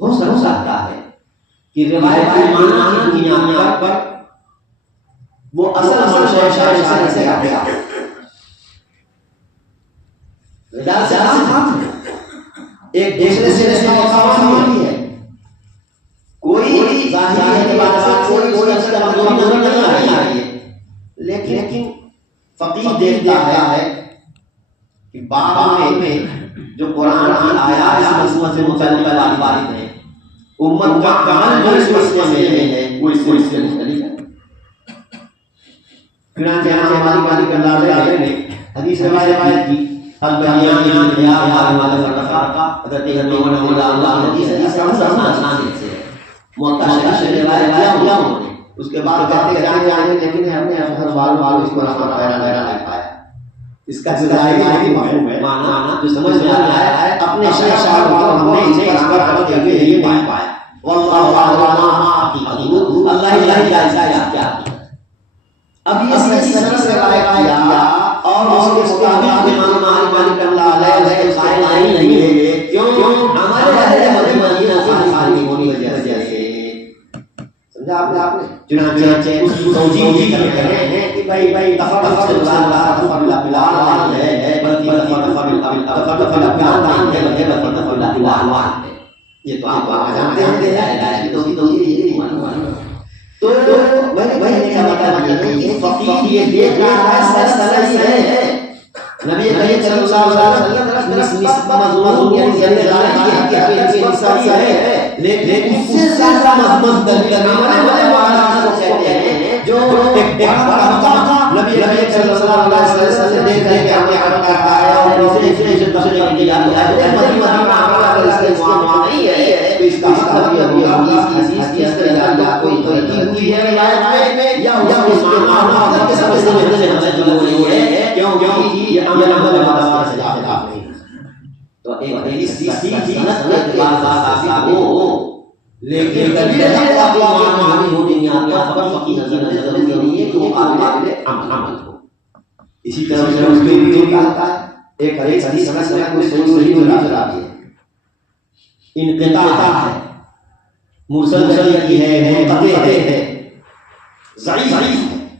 ہو سکتا ہے کہ روایت کے معنی کی بنیاد پر وہ اصل شے سے آگے رجال سے ایک دوسرے سے مساوات ہے نظر نہیں آ رہی ہے، لیکن فقیہ دیکھتا ہے کہ باب میں جو قرآن کی آیات اس مسئلے سے متعلق وارد ہیں، امت کا کام جو اس مسئلے میں ہے وہ اس سے مختلف ہے۔ چنانچہ ہماری مالک اللہ نے حدیث روایت کی البیان یا ہمارے فرقہ حضرت عمر رضی اللہ عنہ حدیث کا سنن سے متشدد روایت کیا انہوں نے، اس کے بعد کہتے ہیں لیکن ہم نے ہر بار اس کو غیر نہیں پایا۔ اس کا ظاہری مفہوم ہے، معنی جو سمجھ میں آیا ہے اپنے شاہ کو ہم نے اسے اس پر عمل کر کے نہیں پایا۔ واللہ اعلم اللہ جائزہ کیا۔ اب یہ سلسلہ سے روایت کیا اور اس کے مطابق امام مالک اللہ علیہ قائل نہیں ہے، کیوں؟ ہمارے اہل مدینہ سے خالی ہونے کی وجہ سے۔ سمجھا آپ نے؟ چنانچہ اس توجیہ کرتے ہیں کہ بھائی تفرق سے اللہ تفرق بالعوان ہے، بلکہ تفرق بالعوان ہے۔ یہ تو آپ جانتے ہیں، تو وہی کیا مطلب یہ فقیہ یہ دیکھ رہا ہے سلسلہ ہے نبی کریم صلی اللہ علیہ وسلم مضمون یعنی کہ مسئلہ ہے، لیکن اس سے زیادہ مضمون دلیل ہمارے مولانا کو کہتے ہیں جو ایک بڑا مقام نبی کریم صلی اللہ علیہ وسلم دیکھ رہے کہ ہمیں عمل کرتا ہے اور اسے تشریح کی جاتی ہے، مدینہ عمل کا اس کا معاملہ نہیں ہے، تو اس کا مطلب یہ ہوا حدیث کی اصطلاح یا کوئی ہوئی ہے روایت میں یا اس کے معنی اور کے سمجھنے میں ہمیں جو ہے کیوں یہ عمل والا سے جاتا نہیں۔ تو ایک حدیث کی سند کے بعد وہ لیکن دلیل ہے اقوال معانی ہونے کی آیات پر فقیہ نظر ضروری نہیں ہے کہ وہ قابل عمل ہو۔ اسی طرح سے اس کے لیے کہتا ہے ایک حدیث سند سے کوئی صحیح چلا دی ہے، انقطاع ہے، مرسل ہے، منقطع ہے، ضعیف ہے،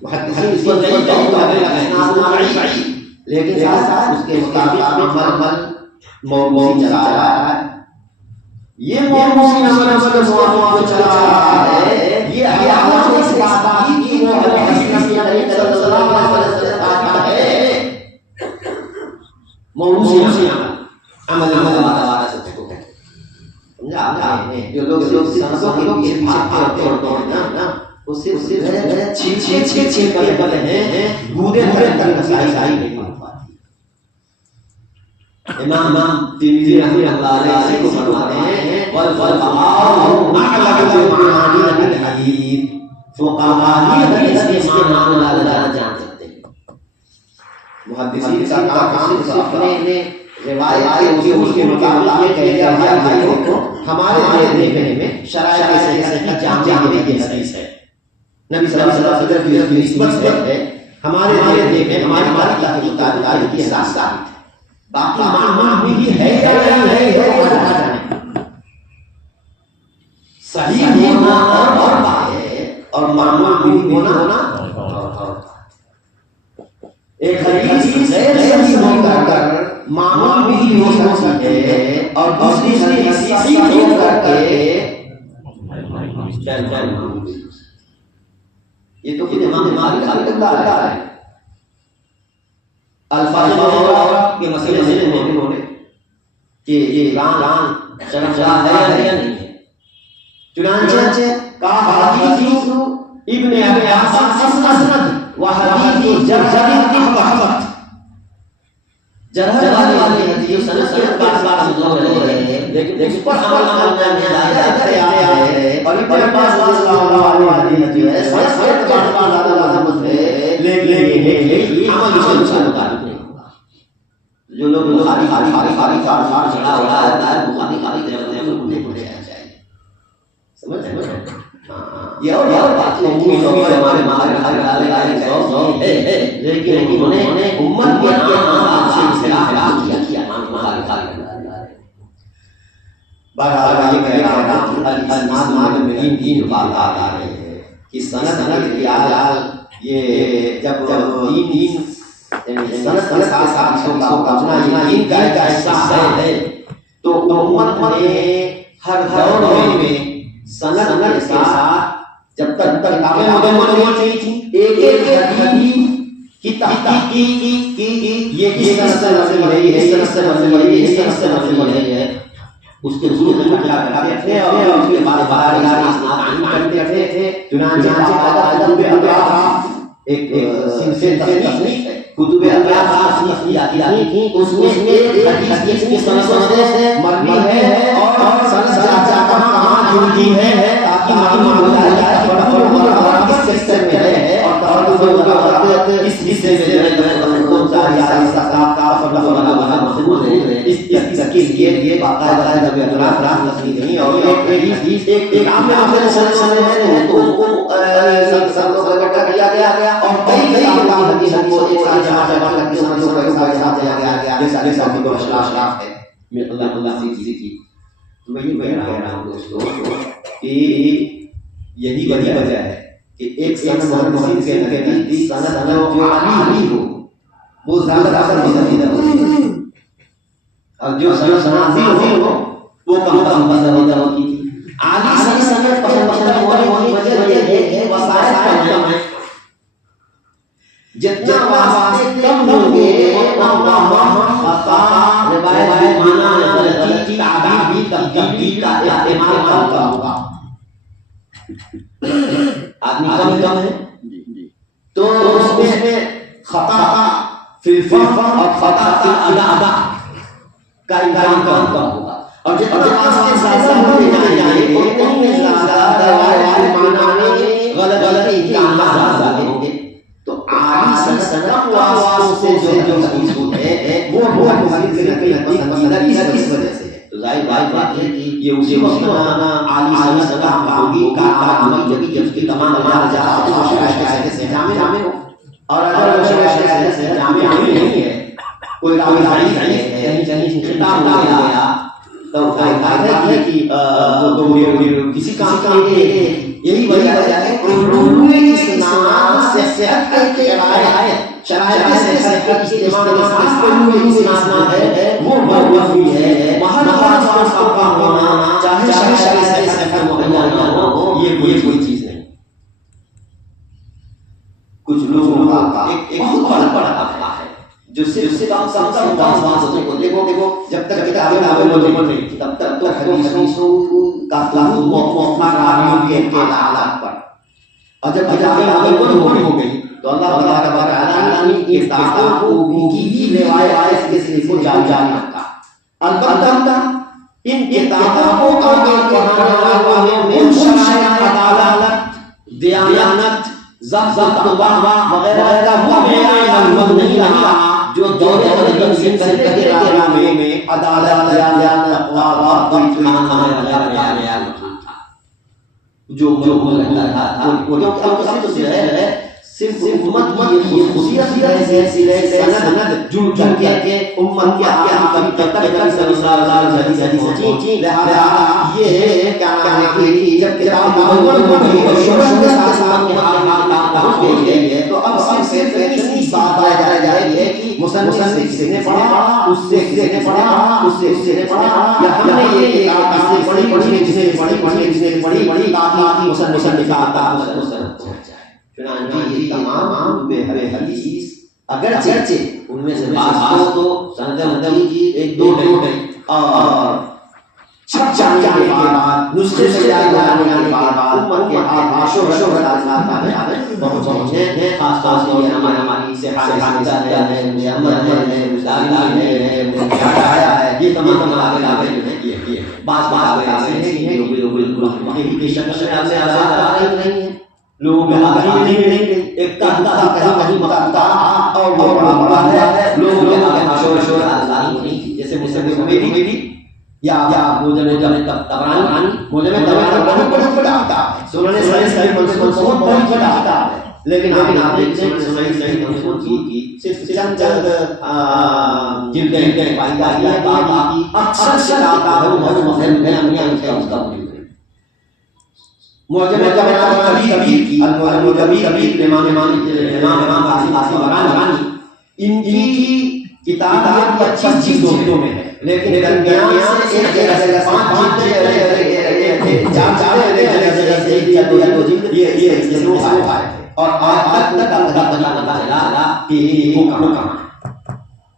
محدثین کو ضعیف کہتے ہیں، لیکن ساتھ اس کے مطابق عمل موضوع چلا رہا ہے، یہ موضوع عمل چلا رہا ہے، یہ علامت اس بات کی کہ وہ حدیث نبی کریم صلی اللہ علیہ وسلم آتا ہے، موضوع عمل والا سے کو کہتے ہیں۔ جو لوگ سنسوں کے لوگ یہ بھاگتے ہیں نا اس سے چھین کرتے ہیں، گودے تک مسائل نہیں بن پاتی۔ امام ترمذی رحمہ اللہ علیہ کو فرماتے ہیں والفقهاء اعلم بمعانی الحدیث، فقہاء حدیث کے معنی اللہ جان سکتے ہیں۔ محدثین کا کام صرف اپنے روایت کے مطابق یہ کہہ دیا کہ ہمارے دیکھنے میں شرائع سے صحیح جامع کی حدیث ہے، نبی صلی اللہ علیہ وسلم کی نسبت ہے، ہمارے دیکھنے ہماری اللہ کے مطابق یہ احساس ہے، باقی معمول بھی ہے یا نہیں ہے وہ نہ جانے، صحیح ہونا اور بات ہے اور معمول بھی ہونا ایک حدیث صحیح ہو کر معمول بھی ہو سکتی ہے اور دوسری حدیث صحیح ہو کر کے یہ تو خود امام مالک اللہ ہے الفاظ کے مسئلے میں انہوں نے کہ یہ قرآن شرع ہے یا نہیں ہے، چنانچہ کہا حدیث ابن عباس اسند و حدیث جرح وحفظ، جرح والی حدیث سند بار مزور ہے لیکن اس پر عمل نہیں ہے، اور ابن عباس رضی اللہ عنہ حدیث ہے سند بار لازم ہے لیکن عمل سے متعلق نہیں ہوگا۔ جو لوگ بخاری چڑھا ہوا ہے بخاری کرتے ہیں ان کو چاہیے سمجھ یہ اور بات ہمارے لیکن انہوں نے امت کے نام سے اصلاح کیا بہرحال یہ کہہ رہا ہوں دین بات آ رہے ہیں کہ سند کی آل یہ جب دین سند کے ساتھ دین کا احساس ہے تو امت نے ہر دور میں سند کے ساتھ جب تک کتابیں مدون نہیں تھیں، ایک ایک حدیث کی تحقیق کی یہ کس طرح سے نازل ہوئی ہے، اس طرح سے نازل ہوئی ہے، اس طرح سے نازل ہوئی ہے، اس کے ضرور اکٹھا کرتے تھے اور اس کے بعد بار اسناد کرتے تھے. چنانچہ کتب اطراف ایک سلسلہ تصنیف ہے، کتب اطراف تصنیف آتی تھی، اس میں ایک حدیث کی سندوں سے مروی ہے اور سند جا کہاں جڑتی ہے تاکہ معلوم ہو جائے کہ تفرد کس حصے میں ہے اور تفرد کس حصے میں کون سا حصہ کا تفرد ہے. اس کے لیے باقاعدہ کتب اطراف تصنیف نہیں اور ایک حدیث ایک عام سند ہے تو ان کو سندوں کو اکٹھا کیا گیا اور کئی حدیثوں کو ایک ساتھ جمع کر کے سندوں کو ایک ساتھ دیا گیا جیسا کہ کو اشراف ہے. میں اللہ کی تو میں یہ کہہ رہا ہوں دوستو کہ یہی وجہ ہے کہ ایک سند محدثین کے نزدیک سند جو عالی ہو وہ زیادہ پسندیدہ ہوتی ہے اور جو سند نازل ہو وہ کم پسندیدہ ہوتی تھی. عالی سند پسندیدہ ہونے کی وجہ یہ ہے کہ وسائل کم ہیں. جتنا واسطے کم ہوں گے اتنا وہم خطا روایت مانا غلطی تعبیر تبدیل کا احتمال کم ہوگا. آدمی کم ہے تو اس میں خطا فی الفہم اور خطا فی الادا کا امکان کم ہوگا اور جتنا واسطے زیادہ ہوتے جائیں گے اتنے زیادہ روایت مانا میں غلطی کے امکانات زیادہ ہوں گے. تو عالی سند واسطوں سے جو مقصود ہے وہ حدیث کے نزدیک پسندیدہ کس وجہ سے ہے. تو ظاہر بات ہے کہ یہ اسی مسلمانہ عالی سند کا ہوگی کارآمد جبھی جب کی تمام جہاں شاید سے جامع ہو اور اگر وہ شاید سے جامع نہیں ہے کوئی راوی ہے کہیں خطاب نہ گیا تو ظاہر ہے کہ وہ کسی کام کے یہی وجہ ہے کہ علوم اسلام سے صحت کے شرائط سے صحت کی استعمال علوم اسلام ہے وہ موضوع ہے. محض واسطوں کا ہونا چاہے شرائط سے صحت مہیا نہ ہو یہ کوئی چیز نہیں. کچھ لوگوں کا ایک بہت بڑا طبقہ ہے جو صرف کم باتوں کو دیکھو جب تک کتابیں موجود نہیں تب تک تو حدیثوں کا موقع راویوں کے حالات پر اور جب کتابیں موجود ہو گئی تو اللہ تبارک و تعالی نے کتابوں کی روایات کے سلسلے کو جاری رکھا. البتہ ان کتابوں کو آگے بڑھانے والوں نے شرائع عدالت دیانت ضبط وغیرہ وہ معیار نہیں رہا جو دور تنظیم سے پہلے کے میں عدالت دیانت اور معیار تھا جو رہتا تھا. کیونکہ جو ہے صرف امت کی خصوصیت ہے سند جڑ کے امت کے احکام تک صلی اللہ علیہ وسلم لہذا یہ کیا ہے کہ جب کتاب مکمل ہو گئی اور شروع کے ساتھ کے حالات پہنچ گئی ہے تو اب صرف اتنی بات آ جائے گی کہ مصنف کسی نے پڑھا اس سے کسی نے پڑھا اس سے کسی نے پڑھا یا ہم نے یہ کتاب پڑھی جس نے پڑھی تاکہ مصنف کا آتا چنانچہ یہ تمام کتب حدیث اگرچہ ان میں سے بعض تو سند کی ایک دو گئی اور چھپ جانے کے بعد نسخے سے جانے کے بعد امت کے آشو رشو پہنچے ہیں. خاص طور سے ہماری صحت ہے یہ تمام کتابیں جو ہیں بعض لوگوں میں آگاہی نہیں ایک کہیں مقامتا اور وہ بڑا ہے لوگوں میں شور نہیں جیسے میری یا تبرانی بہت بڑا آتا ہے سننے صحیح منصوب بہت بڑا آتا ہے لیکن آپ دیکھتے ہیں صحیح منصوب کی صرف چند جلدیں پائی جاتی ہے باقی اکثر شراکت ہے وہ مذہب میں اس کا معجم کبیر امام قاسم برانی ان کی کتاب اچھی چیزوں میں ہے لیکن درمیان سے ایک جگہ 5 جلد یہ سے لوگ آئے تھے اور آج تک اللہ پتہ چلا کہ وہ کہاں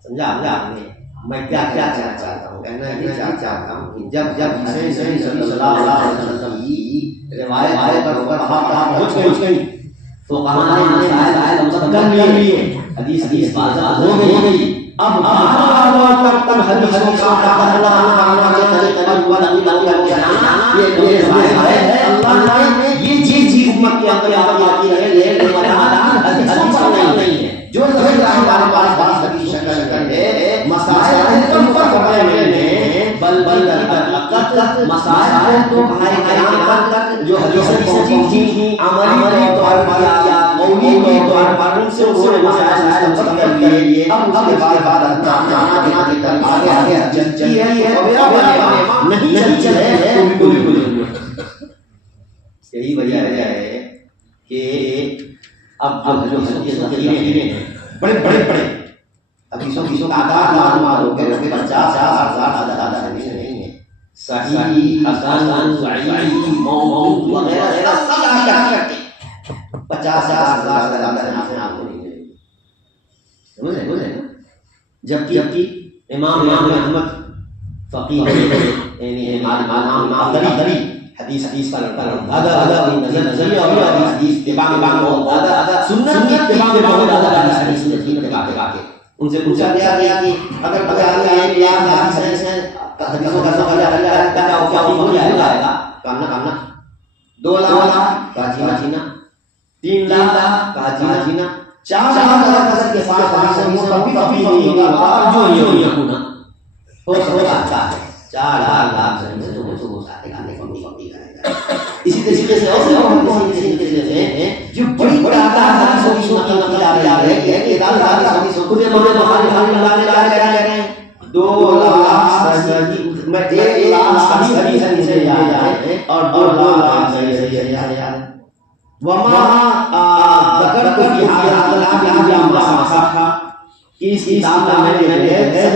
سمجھا آپ نے. میں کیا چاہتا ہوں کہنا یہ چاہتا ہوں کہ جب حسین صلی اللہ علیہ وسلم کی روایت پر پہنچ گئی تو کہاں نے شاید مقدم لیے حدیث بات ہو گئی. اب تک حدیثوں کا اللہ نے یہ چیز امت کے اندر آتی رہے لیکن حدیثوں پر نہیں ہے. جو ہمارے پاس حدیث شکل ہے مسائل کم پر نے بل مسائل کو بھائی قیامت تک جو حدیث سچی تھی عملی طور پر یا قولی طور پر ان سے مسائل کر لیے. اب اس کے بعد اپنا کی طرف آگے چلتی ہے نہیں چل رہے ہیں. یہی وجہ ہے کہ اب جو حدیث بڑے حدیثوں کی تعداد معلومات ہو گئے 50,000 نہیں ہے. صحیح حسن ضعیف موضوع وغیرہ سب 50,000 جبکہ امام احمد فقیہ یعنی امام دری حدیث کا لڑکا نظریہ اور حدیث اتباع سنت کی اتباع میں بہت زیادہ حدیث اتباع کے ان سے پوچھا گیا کہ اگر حدیث ہیں حدیثوں کا سوال کیا ہو جائے گا کامنا 2 لاکھ کہا جینا 3 لاکھ کہا جینا 4 لاکھ کے ساتھ کبھی نہیں ہوگا جو یہ ہونا ہو سکتا ہے 4 لاکھ سے تو وہ ساتھ گانے کبھی کرے گا. اسی طریقے سے جو بڑی تعداد حدیثوں کی نقل آ رہی ہے کہ تعداد حدیثوں کو بخاری لا رہے ہیں 2 لاکھ میں 1 لاکھ حدیث سے جائے اور 2 لاکھ سے وما ذکرت فی هذا الكتاب اس کتاب میں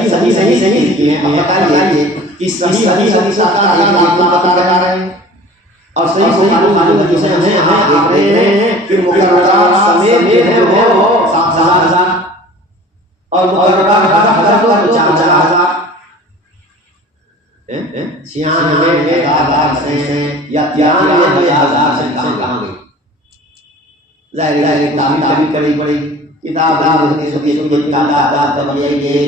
صحیح لکھے ہیں. بتائیے کہ صحیح حدیث کا بتا رہے ہیں اور صحیح حدیثیں ہیں آپ دیکھ رہے ہیں کہ مقررات سمیت ہیں وہ 7,000 اور مقررات 4,000 96,000 سے یا 93,000 سے کہاں گئی. ظاہر کتابی کڑی پڑی کتاب تعداد کا یہ کئی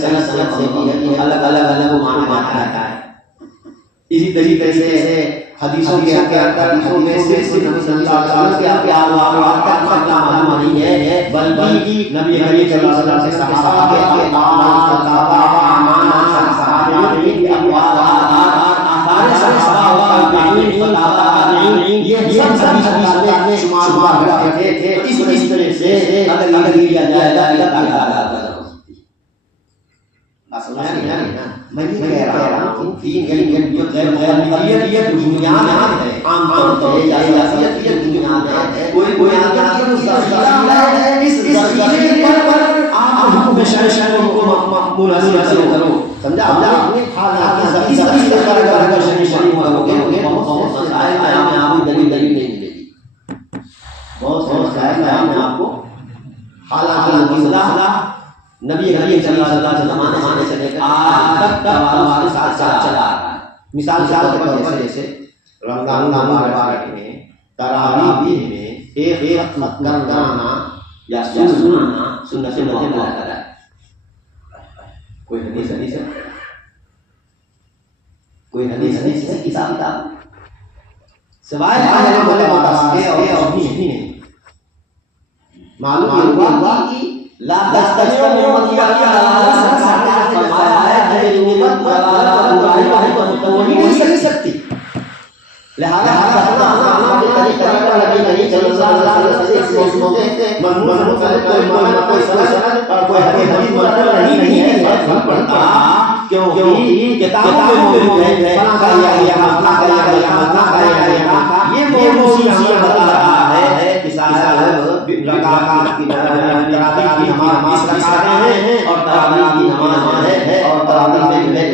سنت سے بھی الگ معلومات آتا ہے. اسی طریقے سے حدیثوں کے حدیثوں میں صرف نبی صلی اللہ علیہ وسلم کے احوال کا معلوم نہیں ہے بلکہ نبی کریم صلی اللہ علیہ وسلم سے صحابہ کے اعمال صحابہ کے احوال یہ سب حدیثوں میں شمار کرتے تھے. اس طرح سے اگر لیا جائے گا میں یہ کہہ رہا ہوں دین جو غیر دنیا ہے عام طور پر سیاست یہ دنیا ہے کوئی اس پر آپ حکم شرع کو منحصر کرو. سمجھا آپ نے حالانکہ اس طرح کا شرع ہو گے بہت مسائل میں آپ کو دلیل نہیں ملے گی. بہت مسائل میں آپ کو حالانکہ مسئلہ نبی کریم صلی اللہ علیہ وسلم زمانے سے لے کر آج تک ہمارے ساتھ چلا رہا ہے. مثال کے طور پر جیسے رمضان مبارک میں تراویح میں ایک ختم کرنا یا سننا سنت مؤکدہ ہے. کوئی حدیث ہے کوئی حدیث ہے کتاب سوائے اور نہیں معلوم ہوا کہ لا تستجیبوا فرمایا ہے کہ امت نہیں سک سکتی. لہذا نبی صلی اللہ علیہ وسلم کوئی سند اور کوئی حدیث نہیں ہے کیونکہ کتابوں میں موجود ہے یہ موضوع بتا رہا ہے کہ صاحب رکعات کی نماز رکھتے ہیں اور تراویح کی نماز ہے اور تراویح میں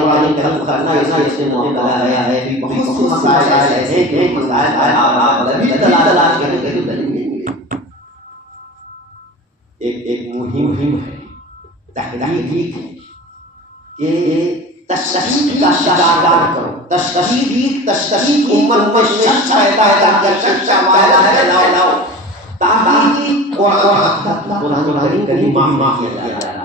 قرآن کرنا اس سے معاملہ آیا ہے. بہت مسائل ایسے ہیں مسائل آپ دلیل تلاش کریں گے تو دلیل نہیں ملے گی۔ ایک مہم ہے تحقیق کہ تشکیک کا شکار کرو، تشکیک امت میں شک پیدا کر شک لاؤ تاکہ قرآن کریم معاف کیا جائے۔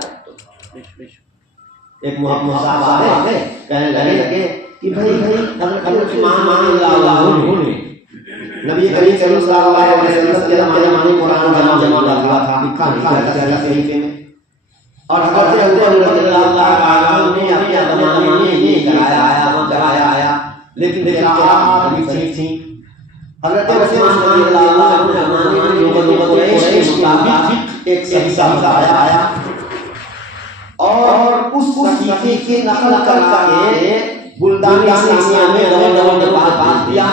ایک محمد صاحب ہے کہنے لگے کہ بھائی حضرت عثمان رضی اللہ عنہ نے نبی کریم صلی اللہ علیہ وسلم کے زمانے میں قرآن جمع ہوا تھا صحیفے میں، اور حضرت عمر رضی اللہ عنہ نے اپنے زمانے میں یہ کرایا لیکن قراءات ٹھیک تھی۔ حضرت عثمان رضی اللہ عنہ کے زمانے میں لوگوں قریش کے مطابق ایک صحیفہ آیا اور اس صحیفے کی نقل کر کے بلدان اسلامیہ میں دور بات دیا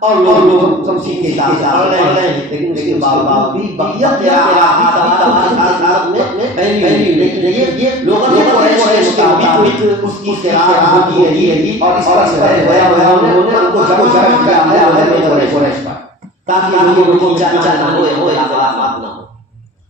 اور لوگ تمسی کے ساتھ پڑھ رہے ہیں، لیکن اس کے باوجود بھی بقیہ قراءات میں پہلی لیکن یہ لوگوں نے قریش کے مطابق اس کی قراءت دی ہے اور اس پر انہوں نے ان کو جمع کیا ہے قریش پر تاکہ لوگوں کو چاچا نہ ہوئے اختلاف نہ ہو۔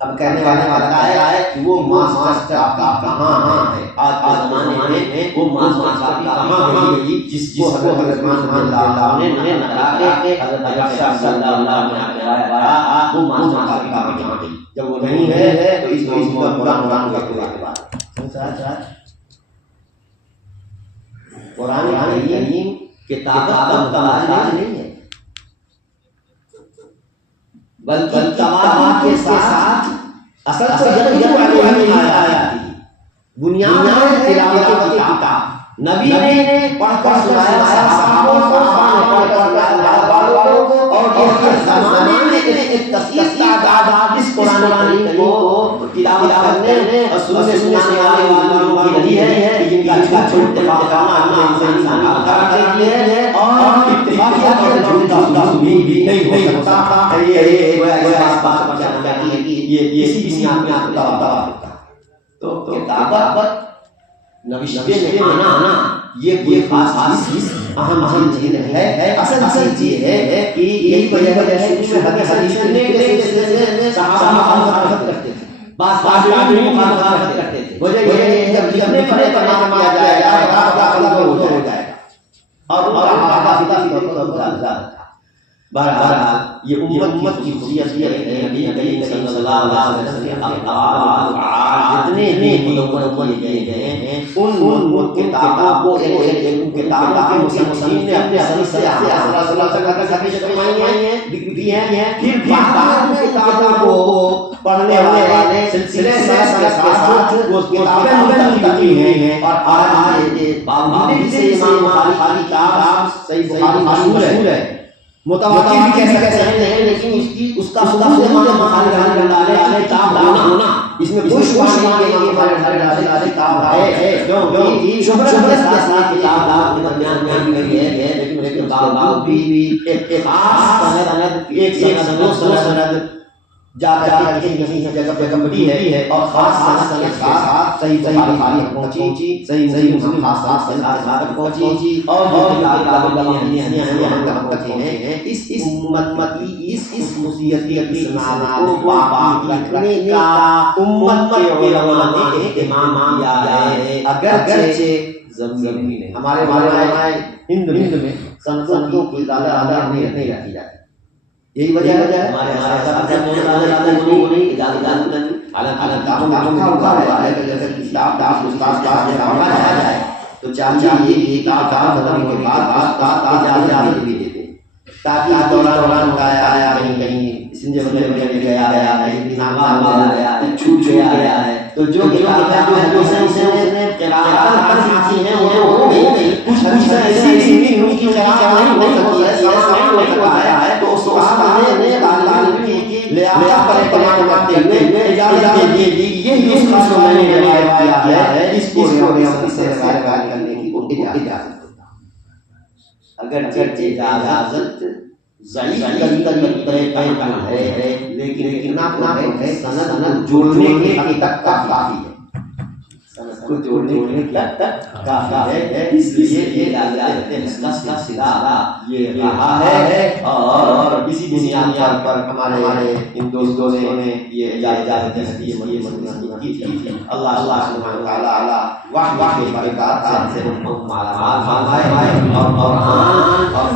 اب کہنے والا ہے کہ وہ ماسٹر کہاں ہے، آج زمانے میں وہ ماسٹر کہاں گئی جس کو حضرت عثمان رضی اللہ عنہ نے نکالا کہ حضرت عائشہ صلی اللہ علیہ وسلم وہ ماسٹر کہاں گئی، جب وہ نہیں ہے تو اس کو قرآن کا قرآن کریم کتاب کا مطالعہ نہیں ہے بلکہ تمام کے ساتھ اصل تو یہ آیا تھی بنیاد ہے تلاوت کی کتاب، نبی نے پڑھ کر سنایا صحابوں کو اور اس زمانے میں ایک کثیر تعداد اس قرآن کو تلاوت کرنے اور سننے والوں کی ہے جن کا چھوٹے انسان کے لیے اور اتفاقیات اور جھوٹا بھی نہیں ہو سکتا۔ یہ بات یہ اسی میں آپ کا تو کتابت نوشتے میں آنا یہ خاص اہم چیز ہے، اصل چیز ہے کہ یہی وجہ ہے کہ حدیث میں صحابہ مخالفت کرتے تھے، بعض مخالفت کرتے تھے، وجہ یہ ہے کہ جب اپنے پر کیا جائے گا تو ہو جائے گا اور بہرحال یہ امت کی خصوصیت ہے۔ نبی کریم صلی اللہ علیہ وسلم جتنے بھی مدون کیے گئے ہیں ان کتابوں کو ایک کتاب کے مصنف نے اپنے اثر سے صلی اللہ علیہ وسلم لکھی ہیں، پھر بعد میں کتابوں کو پڑھنے والے سلسلے کے ساتھ وہ کتابیں منتقل کی ہیں اور آج باوجود سے امام بخاری کی کتاب صحیح بخاری مشہور ہے، متواتر بھی کہہ سکتے ہیں، لیکن اس کا امام بخاری رحمۃ اللہ علیہ کتاب ہونا اس میں کوئی شبہ نہیں کہ امام بخاری رحمۃ اللہ علیہ کتاب ہے، کیونکہ شہرت کے ساتھ کتاب بیان کی ہے، لیکن باوجود بھی ایک خاص سند ایک سند جا کر کہیں جگہ بڑی ہے اور خاص سند کے ساتھ صحیح بخاری پہنچی، صحیح مسلم خاص سند کے ساتھ پہنچی اور جو کتاب ہیں اس امت کی اس خصوصیت کی کو باقی رکھنے کا امت کے علماء نے اہتمام کیا ہے، اگرچہ ضروری نہیں، ہمارے علماء ہند میں سندوں کی زیادہ نہیں رکھی جاتی، یہی وجہ ہے ہمارے کو نہیں اجازت جائے تو چاہیے کہ کتاب ختم کے بعد اجازت بھی دیتے تاکہ اس دوران آیا کہیں سنجے میں گیا کہیں ناما گیا چھوٹ گیا ہے تو جو کتابیں اس نے قراءت حاصل کی ہیں وہ کچھ ایسی تھی ان کی قراءت نہیں ہو سکتی ہے تو اس استاد نے طالب کی لیاقت پر اعتماد کرتے ہوئے اجازت دے دی، یہی اس کا میں نے روایت کیا ہے، اس کو ریاست سے روایت کرنے کی اجازت اگرچہ اجازت ضعیف ہے لیکن اتنا ہے سند جوڑنے کے حد تک کافی ہے، کو جوڑنے تک کافی ہے، اس لیے یہ کہتے ہیں کا سلسلہ یہ رہا ہے، اور اسی بنیاد پر ہمارے ان دوستوں نے یہ اجازت دی کی تھی۔ اللہ سبحانہ وتعالی وحی کے برکات سے ہم کو مالا مال فرمائے، اور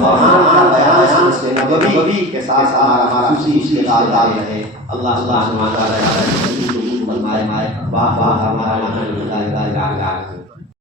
قرآن کا بیان سے نبوی کے ساتھ ہمارا خصوصی اشتغال رہے۔ اللہ سبحانہ وتعالی فرمائے، واہ واہ ہمارا